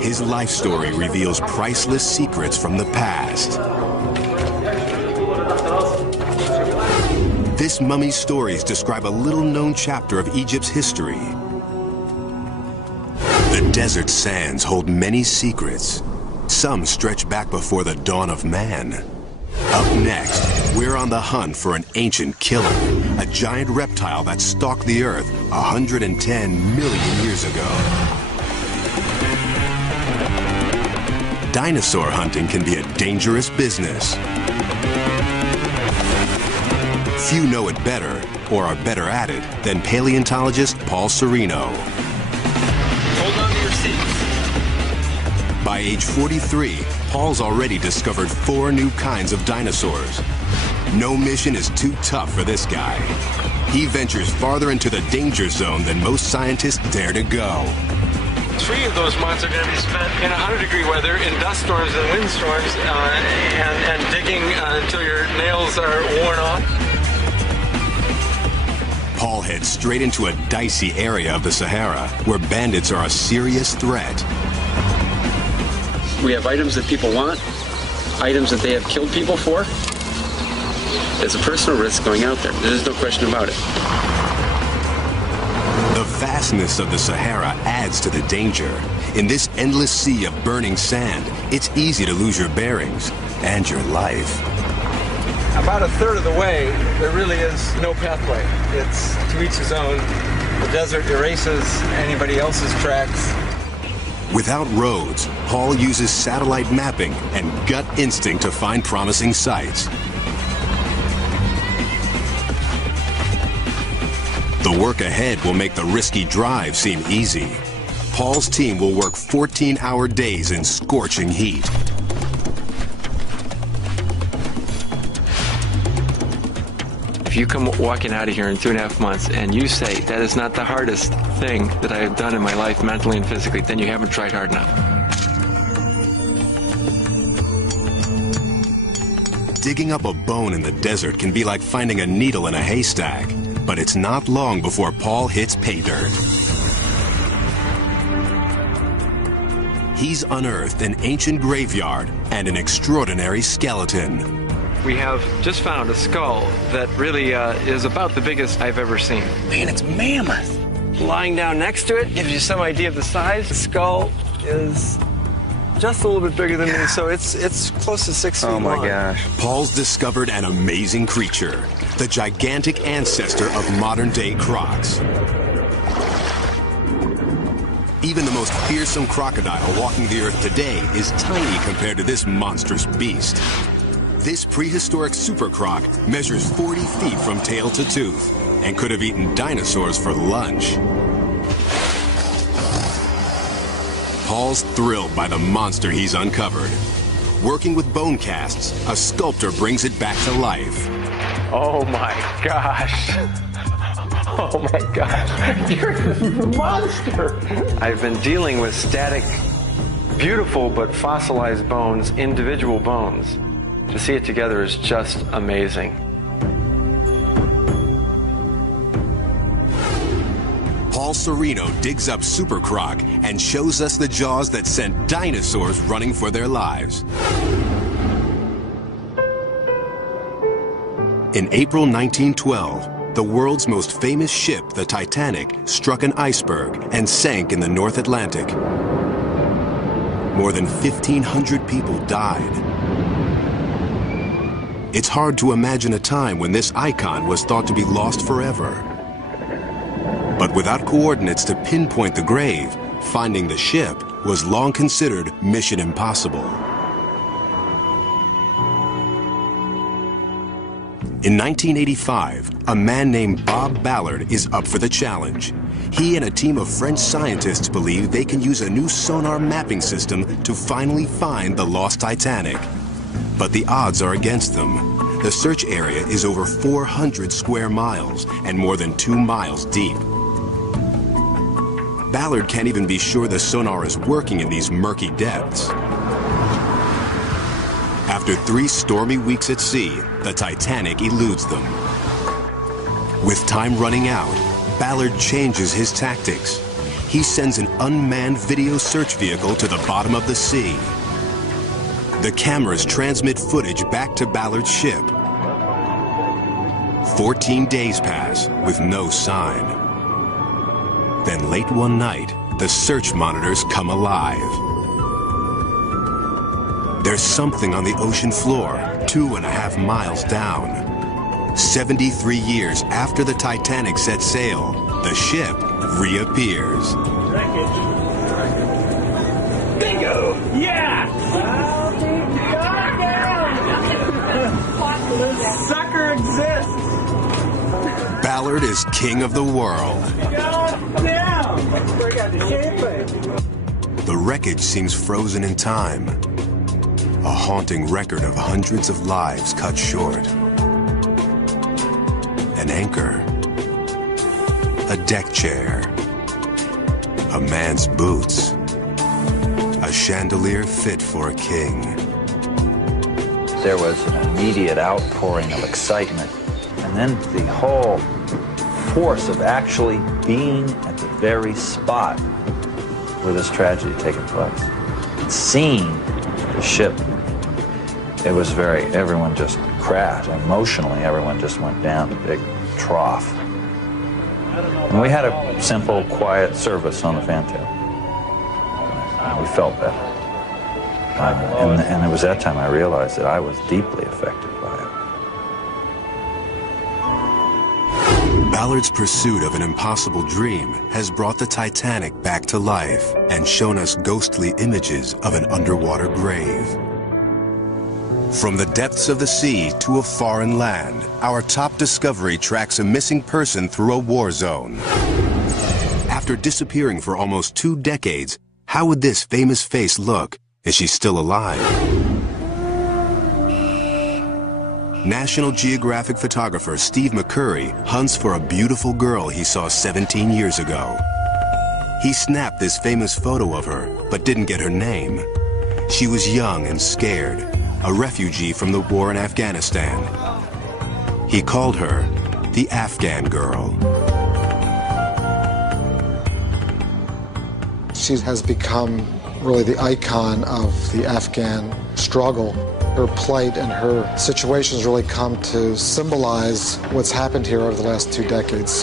His life story reveals priceless secrets from the past. This mummy's stories describe a little-known chapter of Egypt's history. The desert sands hold many secrets. Some stretch back before the dawn of man. Up next, we're on the hunt for an ancient killer, a giant reptile that stalked the Earth 110 million years ago. Dinosaur hunting can be a dangerous business. Few know it better, or are better at it, than paleontologist Paul Serino. Hold on to your seats. By age 43, Paul's already discovered 4 new kinds of dinosaurs. No mission is too tough for this guy. He ventures farther into the danger zone than most scientists dare to go. 3 of those months are going to be spent in 100-degree weather, in dust storms and windstorms, and digging until your nails are worn off. Paul heads straight into a dicey area of the Sahara, where bandits are a serious threat. We have items that people want, items that they have killed people for. It's a personal risk going out there. There's no question about it. The vastness of the Sahara adds to the danger. In this endless sea of burning sand, it's easy to lose your bearings and your life. About a third of the way, there really is no pathway. It's to each his own. The desert erases anybody else's tracks. Without roads, Paul uses satellite mapping and gut instinct to find promising sites. The work ahead will make the risky drive seem easy. Paul's team will work 14-hour days in scorching heat. If you come walking out of here in 2.5 months and you say that is not the hardest thing that I have done in my life mentally and physically, then you haven't tried hard enough. Digging up a bone in the desert can be like finding a needle in a haystack, but it's not long before Paul hits pay dirt. He's unearthed an ancient graveyard and an extraordinary skeleton. We have just found a skull that really is about the biggest I've ever seen. Man, it's mammoth. Lying down next to it gives you some idea of the size. The skull is just a little bit bigger than me, so it's close to 6 feet long. Oh my gosh. Paul's discovered an amazing creature, the gigantic ancestor of modern-day crocs. Even the most fearsome crocodile walking the earth today is tiny compared to this monstrous beast. This prehistoric super croc measures 40 feet from tail to tooth and could have eaten dinosaurs for lunch. Paul's thrilled by the monster he's uncovered. Working with bone casts, a sculptor brings it back to life. Oh my gosh. Oh my gosh. You're a monster. I've been dealing with static, beautiful but fossilized bones, individual bones. To see it together is just amazing. Paul Sereno digs up Super Croc and shows us the jaws that sent dinosaurs running for their lives. In April 1912, the world's most famous ship, the Titanic, struck an iceberg and sank in the North Atlantic. More than 1,500 people died. It's hard to imagine a time when this icon was thought to be lost forever. But without coordinates to pinpoint the grave, finding the ship was long considered mission impossible. In 1985, a man named Bob Ballard is up for the challenge. He and a team of French scientists believe they can use a new sonar mapping system to finally find the lost Titanic. But the odds are against them. The search area is over 400 square miles and more than 2 miles deep. Ballard can't even be sure the sonar is working in these murky depths. After 3 stormy weeks at sea, the Titanic eludes them. With time running out, Ballard changes his tactics. He sends an unmanned video search vehicle to the bottom of the sea. The cameras transmit footage back to Ballard's ship. 14 days pass with no sign. Then late one night, the search monitors come alive. There's something on the ocean floor, 2.5 miles down. 73 years after the Titanic set sail, the ship reappears. Bingo! Yeah! This sucker exists! Ballard is king of the world. The wreckage seems frozen in time. A haunting record of hundreds of lives cut short. An anchor. A deck chair. A man's boots. A chandelier fit for a king. There was an immediate outpouring of excitement, and then the whole force of actually being at the very spot where this tragedy had taken place. Seeing the ship, it was everyone just crashed. Emotionally, everyone just went down a big trough. And we had a simple, quiet service on the fantail. We felt better. And it was that time I realized that I was deeply affected by it. Ballard's pursuit of an impossible dream has brought the Titanic back to life and shown us ghostly images of an underwater grave. From the depths of the sea to a foreign land, our top discovery tracks a missing person through a war zone. After disappearing for almost 2 decades, how would this famous face look? Is she still alive? National Geographic photographer Steve McCurry hunts for a beautiful girl he saw 17 years ago. He snapped this famous photo of her, but didn't get her name. She was young and scared, a refugee from the war in Afghanistan. He called her the Afghan girl. She has become really the icon of the Afghan struggle. Her plight and her situations really come to symbolize what's happened here over the last 2 decades.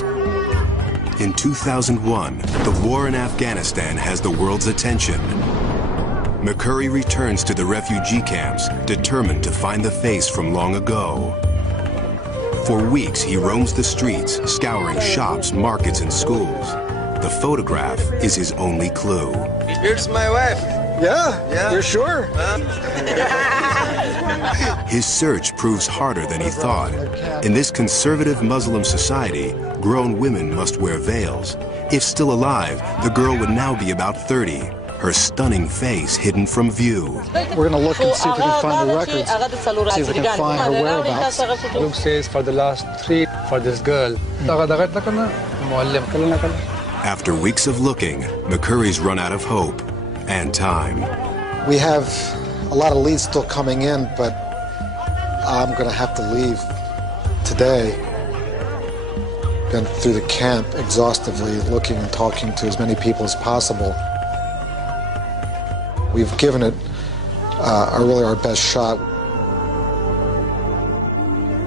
In 2001, the war in Afghanistan has the world's attention. McCurry returns to the refugee camps, determined to find the face from long ago. For weeks, he roams the streets, scouring shops, markets, and schools. The photograph is his only clue. Here's my wife. Yeah? You're sure? His search proves harder than he thought. In this conservative Muslim society, grown women must wear veils. If still alive, the girl would now be about 30, her stunning face hidden from view. We're going to look and see if we can find the records, see if we can find her whereabouts. Look says for the last 3 for this girl. After weeks of looking, McCurry's run out of hope and time. We have a lot of leads still coming in, but I'm going to have to leave today. Been through the camp exhaustively, looking and talking to as many people as possible. We've given it really our best shot.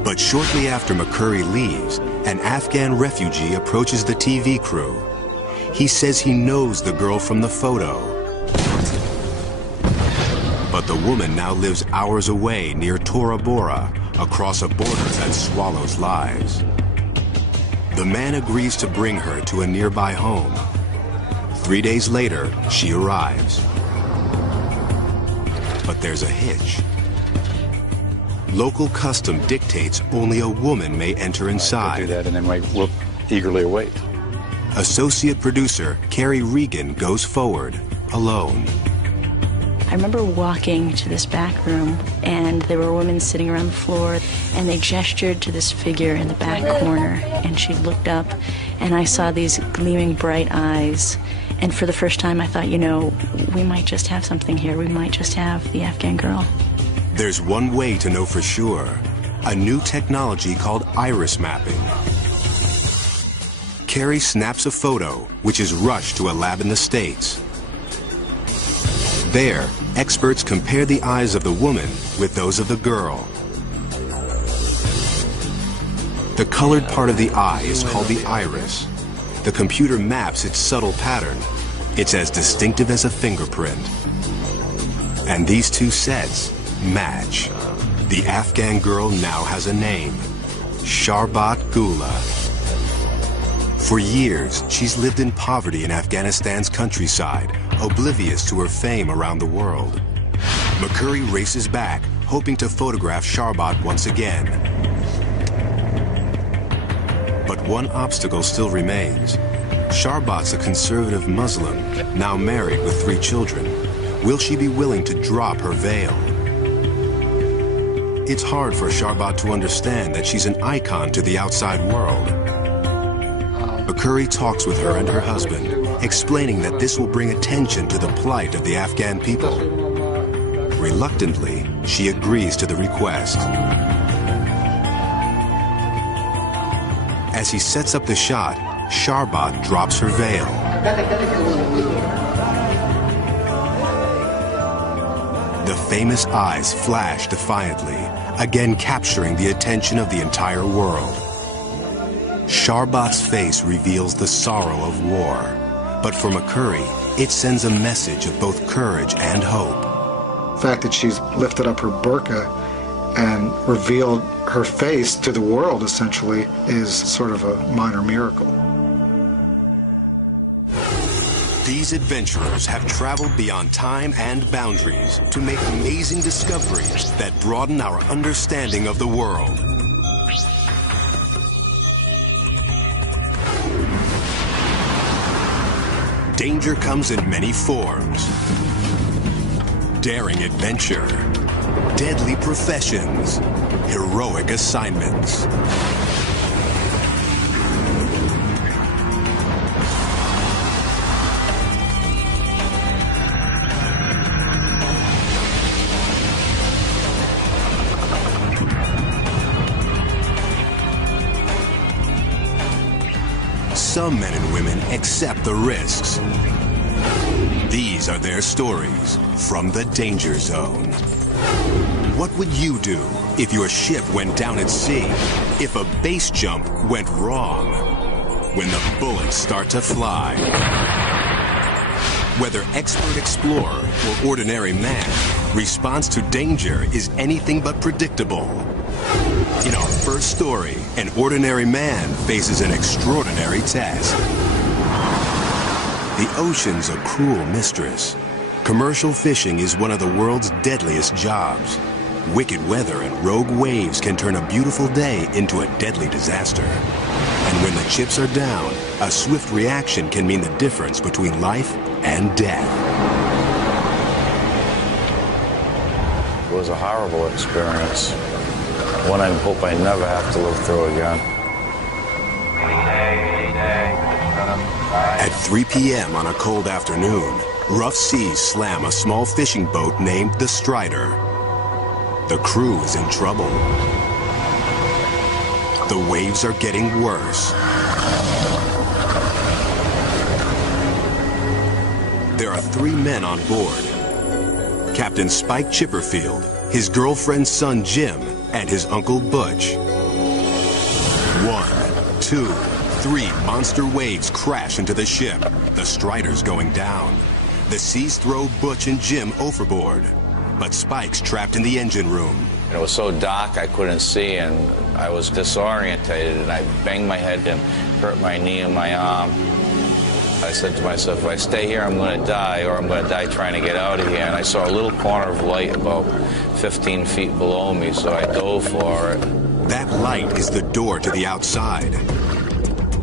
But shortly after McCurry leaves, an Afghan refugee approaches the TV crew. He says he knows the girl from the photo. But the woman now lives hours away near Tora Bora, across a border that swallows lives. The man agrees to bring her to a nearby home. 3 days later, she arrives. But there's a hitch. Local custom dictates only a woman may enter inside. Do that, and then we'll eagerly await. Associate producer Carrie Regan goes forward, alone. I remember walking to this back room, and there were women sitting around the floor, and they gestured to this figure in the back corner, and she looked up, and I saw these gleaming bright eyes. And for the first time, I thought, you know, we might just have something here. We might just have the Afghan girl. There's one way to know for sure. A new technology called iris mapping. Carrie snaps a photo, which is rushed to a lab in the States. There, experts compare the eyes of the woman with those of the girl. The colored part of the eye is called the iris. The computer maps its subtle pattern. It's as distinctive as a fingerprint. And these two sets match. The Afghan girl now has a name, Sharbat Gula. For years, she's lived in poverty in Afghanistan's countryside, oblivious to her fame around the world. McCurry races back, hoping to photograph Sharbat once again. But one obstacle still remains. Sharbat's a conservative Muslim, now married with 3 children. Will she be willing to drop her veil? It's hard for Sharbat to understand that she's an icon to the outside world. McCurry talks with her and her husband, explaining that this will bring attention to the plight of the Afghan people. Reluctantly, she agrees to the request. As he sets up the shot, Sharbat drops her veil. The famous eyes flash defiantly, again capturing the attention of the entire world. Sharbat's face reveals the sorrow of war, but for McCurry, it sends a message of both courage and hope. The fact that she's lifted up her burqa and revealed her face to the world, essentially, is sort of a minor miracle. These adventurers have traveled beyond time and boundaries to make amazing discoveries that broaden our understanding of the world. Danger comes in many forms. Daring adventure, Deadly professions, heroic assignments. Some men and women accept the risks. These are their stories from the danger zone. What would you do if your ship went down at sea? If a base jump went wrong? When the bullets start to fly? Whether expert explorer or ordinary man, response to danger is anything but predictable. In our first story, an ordinary man faces an extraordinary test. The ocean's a cruel mistress. Commercial fishing is one of the world's deadliest jobs. Wicked weather and rogue waves can turn a beautiful day into a deadly disaster. And when the chips are down, a swift reaction can mean the difference between life and death. It was a horrible experience. One I hope I never have to live through again. At 3 p.m. on a cold afternoon, rough seas slam a small fishing boat named the Strider. The crew is in trouble. The waves are getting worse. There are 3 men on board. Captain Spike Chipperfield, his girlfriend's son Jim, and his uncle Butch. 1, 2, 3 monster waves crash into the ship. The Strider's going down. The seas throw Butch and Jim overboard. But Spike's trapped in the engine room. It was so dark I couldn't see, and I was disorientated, and I banged my head and hurt my knee and my arm. I said to myself, if I stay here, I'm going to die, or I'm going to die trying to get out of here. And I saw a little corner of light about 15 feet below me, so I dove for it. That light is the door to the outside.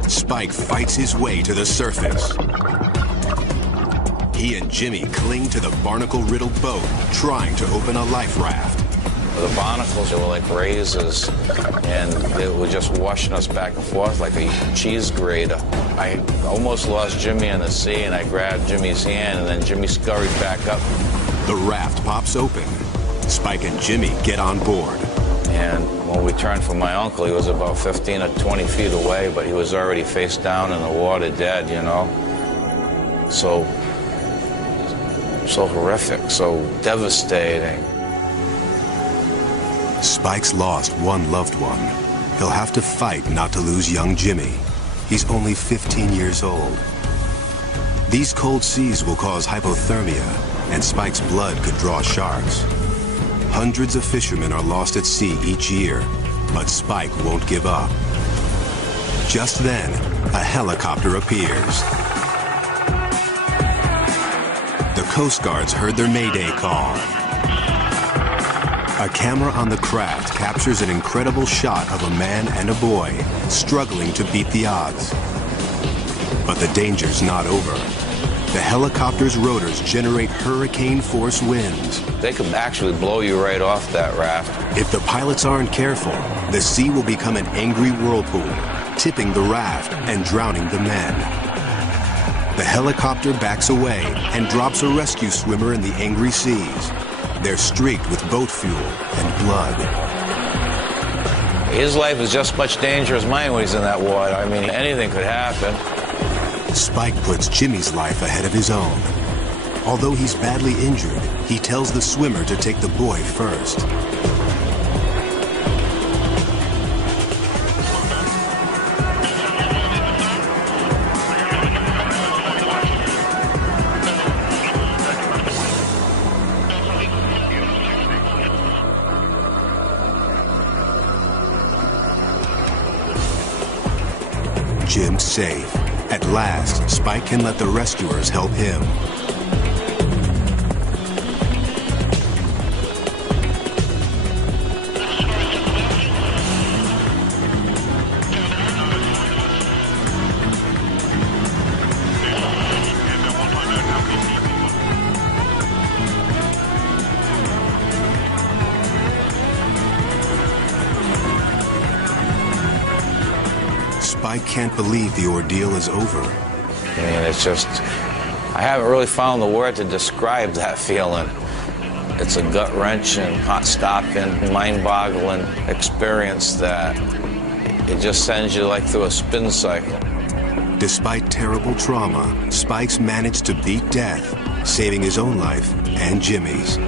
Spike fights his way to the surface. He and Jimmy cling to the barnacle-riddled boat, trying to open a life raft. The barnacles were like razors, and they were just washing us back and forth like a cheese grater. I almost lost Jimmy in the sea, and I grabbed Jimmy's hand, and then Jimmy scurried back up. The raft pops open. Spike and Jimmy get on board. And when we turned for my uncle, he was about 15 or 20 feet away, but he was already face down in the water, dead, you know. So horrific, so devastating. Spike's lost one loved one. He'll have to fight not to lose young Jimmy. He's only 15 years old. These cold seas will cause hypothermia, and Spike's blood could draw sharks. Hundreds of fishermen are lost at sea each year, but Spike won't give up. Just then, a helicopter appears. The Coast Guards heard their Mayday call. A camera on the craft captures an incredible shot of a man and a boy struggling to beat the odds. But the danger's not over. The helicopter's rotors generate hurricane-force winds. They could actually blow you right off that raft. If the pilots aren't careful, the sea will become an angry whirlpool, tipping the raft and drowning the men. The helicopter backs away and drops a rescue swimmer in the angry seas. They're streaked with boat fuel and blood. His life is just as much danger as mine when he's in that water. I mean, anything could happen. Spike puts Jimmy's life ahead of his own. Although he's badly injured, he tells the swimmer to take the boy first. Jim's safe. At last, Spike can let the rescuers help him. Spike can't believe the ordeal is over. I mean, it's just, I haven't really found the word to describe that feeling. It's a gut-wrenching, heart-stopping, mind-boggling experience that it just sends you like through a spin cycle. Despite terrible trauma, Spike's managed to beat death, saving his own life and Jimmy's. You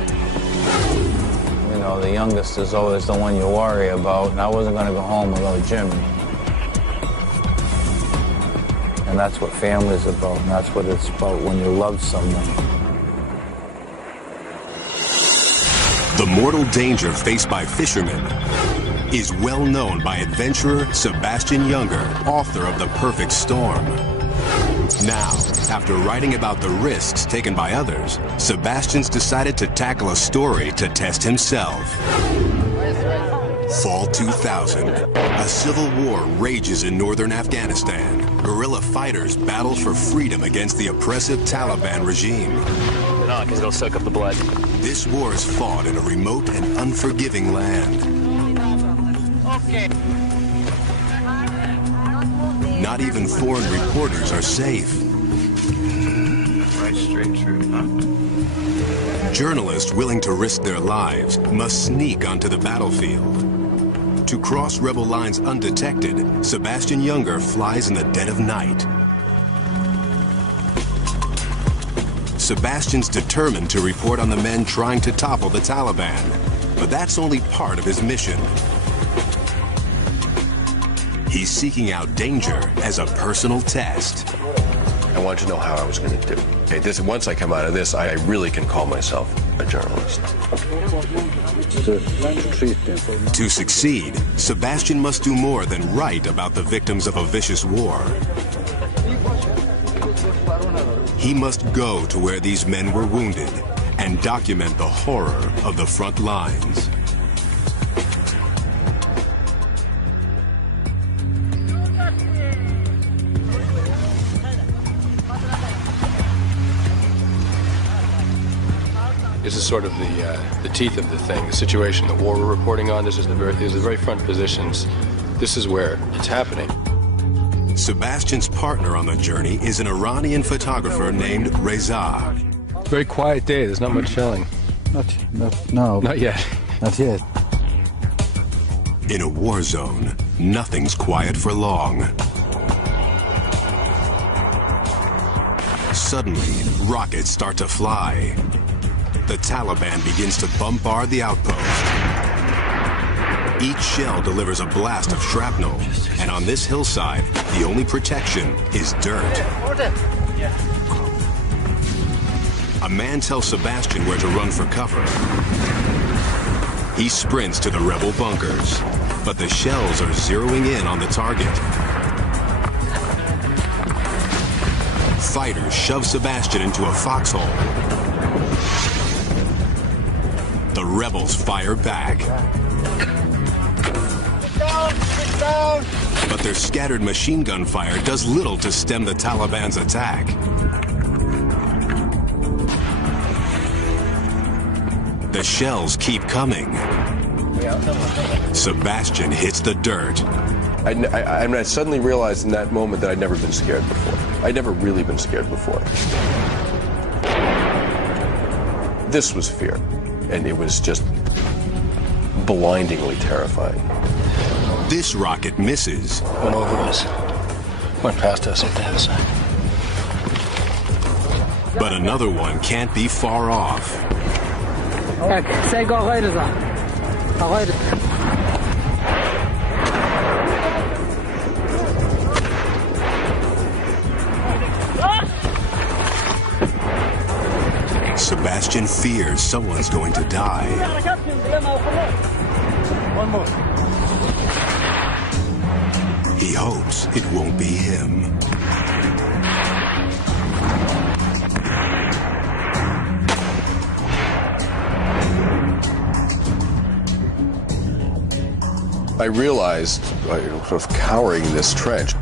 know, the youngest is always the one you worry about, and I wasn't going to go home without Jimmy. And that's what family's about, and that's what it's about when you love someone. The mortal danger faced by fishermen is well known by adventurer Sebastian Younger, author of The Perfect Storm. Now, after writing about the risks taken by others, Sebastian's decided to tackle a story to test himself. Fall 2000. A civil war rages in northern Afghanistan. Guerrilla fighters battle for freedom against the oppressive Taliban regime. No, because it'll soak up the blood. This war is fought in a remote and unforgiving land. Okay. Not even foreign reporters are safe. Right straight through, huh? Journalists willing to risk their lives must sneak onto the battlefield. To cross rebel lines undetected, Sebastian Younger flies in the dead of night. Sebastian's determined to report on the men trying to topple the Taliban, but that's only part of his mission. He's seeking out danger as a personal test. I wanted to know how I was going to do. Okay, once I come out of this, I really can call myself a journalist. To succeed, Sebastian must do more than write about the victims of a vicious war. He must go to where these men were wounded and document the horror of the front lines. This is sort of the teeth of the thing, the situation, the war we're reporting on. These are the very front positions. This is where it's happening. Sebastian's partner on the journey is an Iranian photographer named Reza. Very quiet day. There's not much shelling. No. Not yet. Not yet. In a war zone, nothing's quiet for long. Suddenly, rockets start to fly. The Taliban begins to bombard the outpost. Each shell delivers a blast of shrapnel, and on this hillside, the only protection is dirt. A man tells Sebastian where to run for cover. He sprints to the rebel bunkers, but the shells are zeroing in on the target. Fighters shove Sebastian into a foxhole. The rebels fire back. Get down! But their scattered machine gun fire does little to stem the Taliban's attack. The shells keep coming. Sebastian hits the dirt. I suddenly realized in that moment that I'd never been scared before. I'd never really been scared before. This was fear, and it was just blindingly terrifying. This rocket misses. Went over us. Went past us at the other side. But another one can't be far off. Sebastian fears someone's going to die. One more. He hopes it won't be him. I realized, sort of cowering in this trench,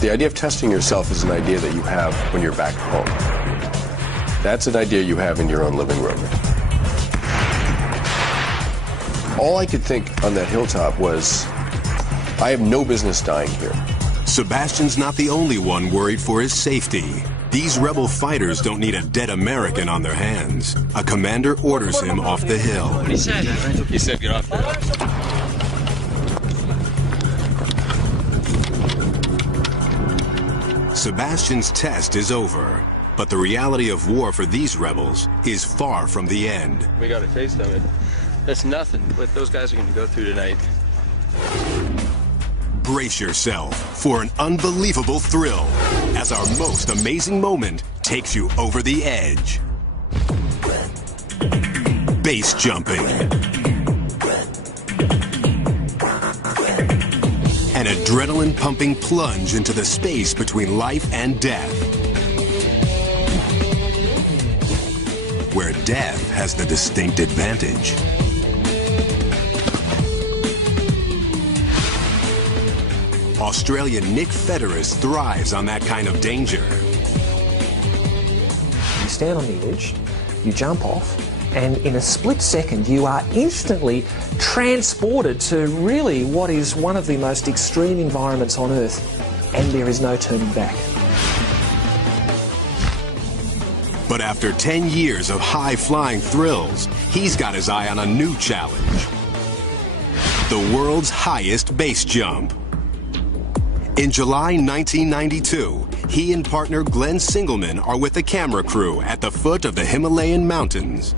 the idea of testing yourself is an idea that you have when you're back home. That's an idea you have in your own living room. All I could think on that hilltop was, I have no business dying here. Sebastian's not the only one worried for his safety. These rebel fighters don't need a dead American on their hands. A commander orders him off the hill. What he said? He said get off the hill. Sebastian's test is over, but the reality of war for these rebels is far from the end. We got a taste of it. That's nothing what those guys are going to go through tonight. Brace yourself for an unbelievable thrill as our most amazing moment takes you over the edge. Base jumping. An adrenaline-pumping plunge into the space between life and death, where death has the distinct advantage. Australian Nick Federis thrives on that kind of danger. You stand on the edge, you jump off, and in a split second you are instantly transported to really what is one of the most extreme environments on Earth, and there is no turning back. But after 10 years of high-flying thrills, he's got his eye on a new challenge: the world's highest base jump. In July 1992, he and partner Glenn Singelman are with the camera crew at the foot of the Himalayan mountains.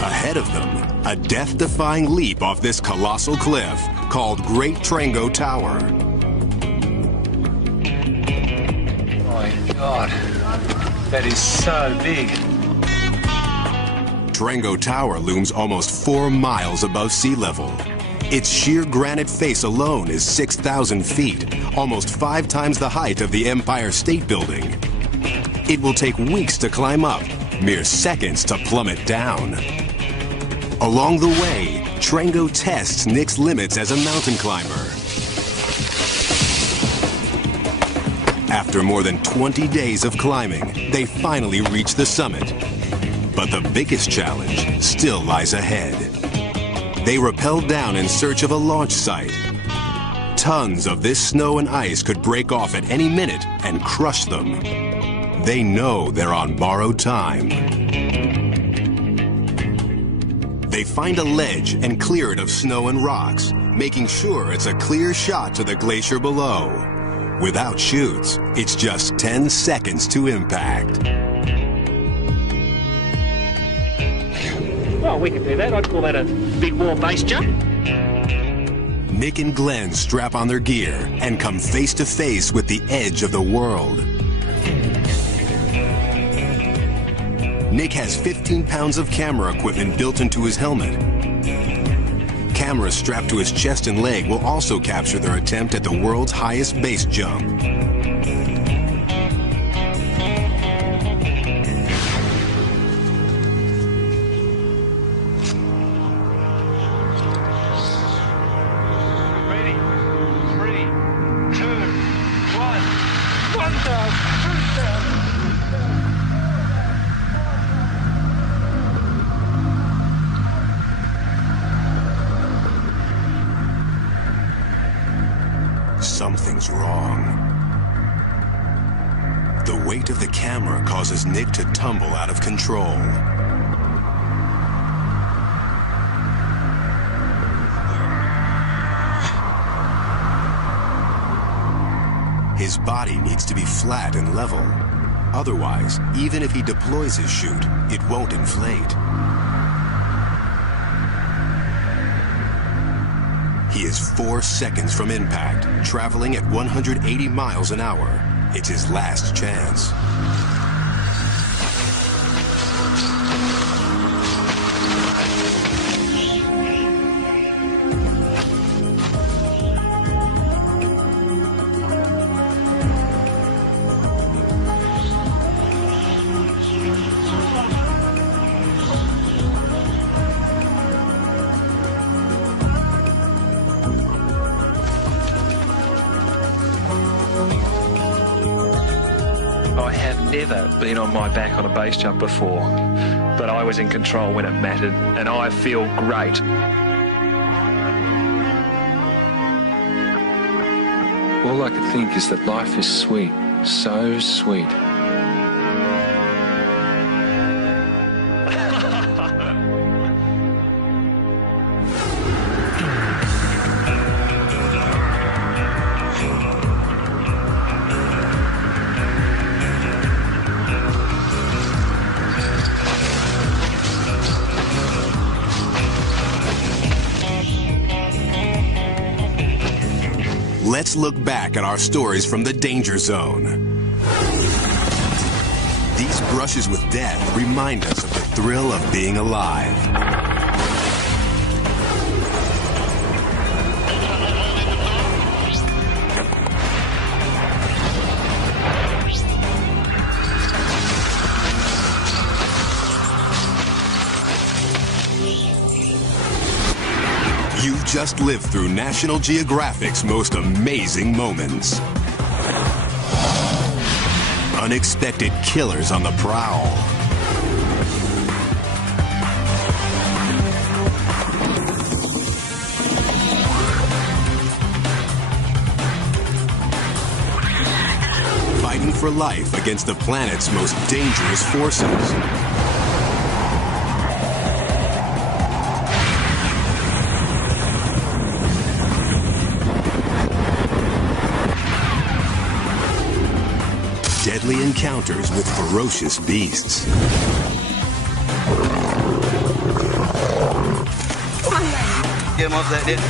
Ahead of them, a death-defying leap off this colossal cliff called Great Trango Tower. My God, that is so big. Trango Tower looms almost 4 miles above sea level. Its sheer granite face alone is 6,000 feet, almost 5 times the height of the Empire State Building. It will take weeks to climb up, mere seconds to plummet down. Along the way, Trango tests Nick's limits as a mountain climber. After more than 20 days of climbing, they finally reach the summit. But the biggest challenge still lies ahead. They rappel down in search of a launch site. Tons of this snow and ice could break off at any minute and crush them. They know they're on borrowed time. They find a ledge and clear it of snow and rocks, making sure it's a clear shot to the glacier below. Without chutes, it's just 10 seconds to impact. Well, we can do that. I'd call that a big wall base jump. Nick and Glenn strap on their gear and come face to face with the edge of the world. Nick has 15 pounds of camera equipment built into his helmet. Cameras strapped to his chest and leg will also capture their attempt at the world's highest base jump. Something's wrong. The weight of the camera causes Nick to tumble out of control. His body needs to be flat and level. Otherwise, even if he deploys his chute, it won't inflate. He is 4 seconds from impact, traveling at 180 miles an hour. It's his last chance. Never been on my back on a base jump before, but I was in control when it mattered, and I feel great. All I could think is that life is sweet, so sweet. Let's look back at our stories from the danger zone. These brushes with death remind us of the thrill of being alive. You just lived through National Geographic's most amazing moments. Unexpected killers on the prowl. Fighting for life against the planet's most dangerous forces. Deadly encounters with ferocious beasts. Get him off that dude.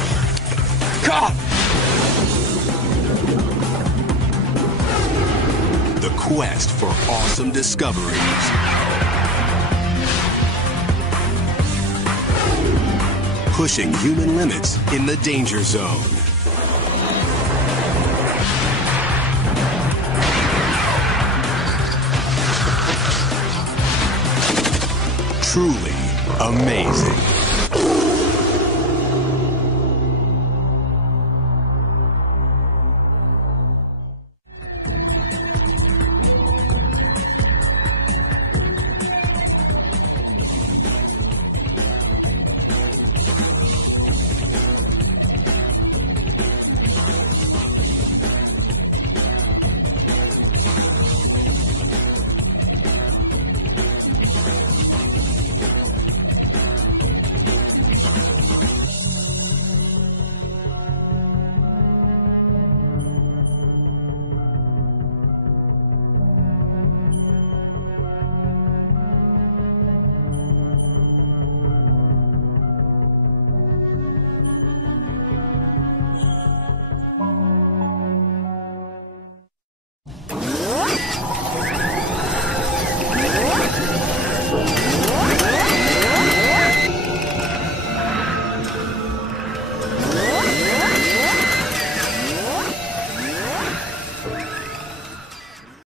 The quest for awesome discoveries. Pushing human limits in the danger zone. Truly amazing.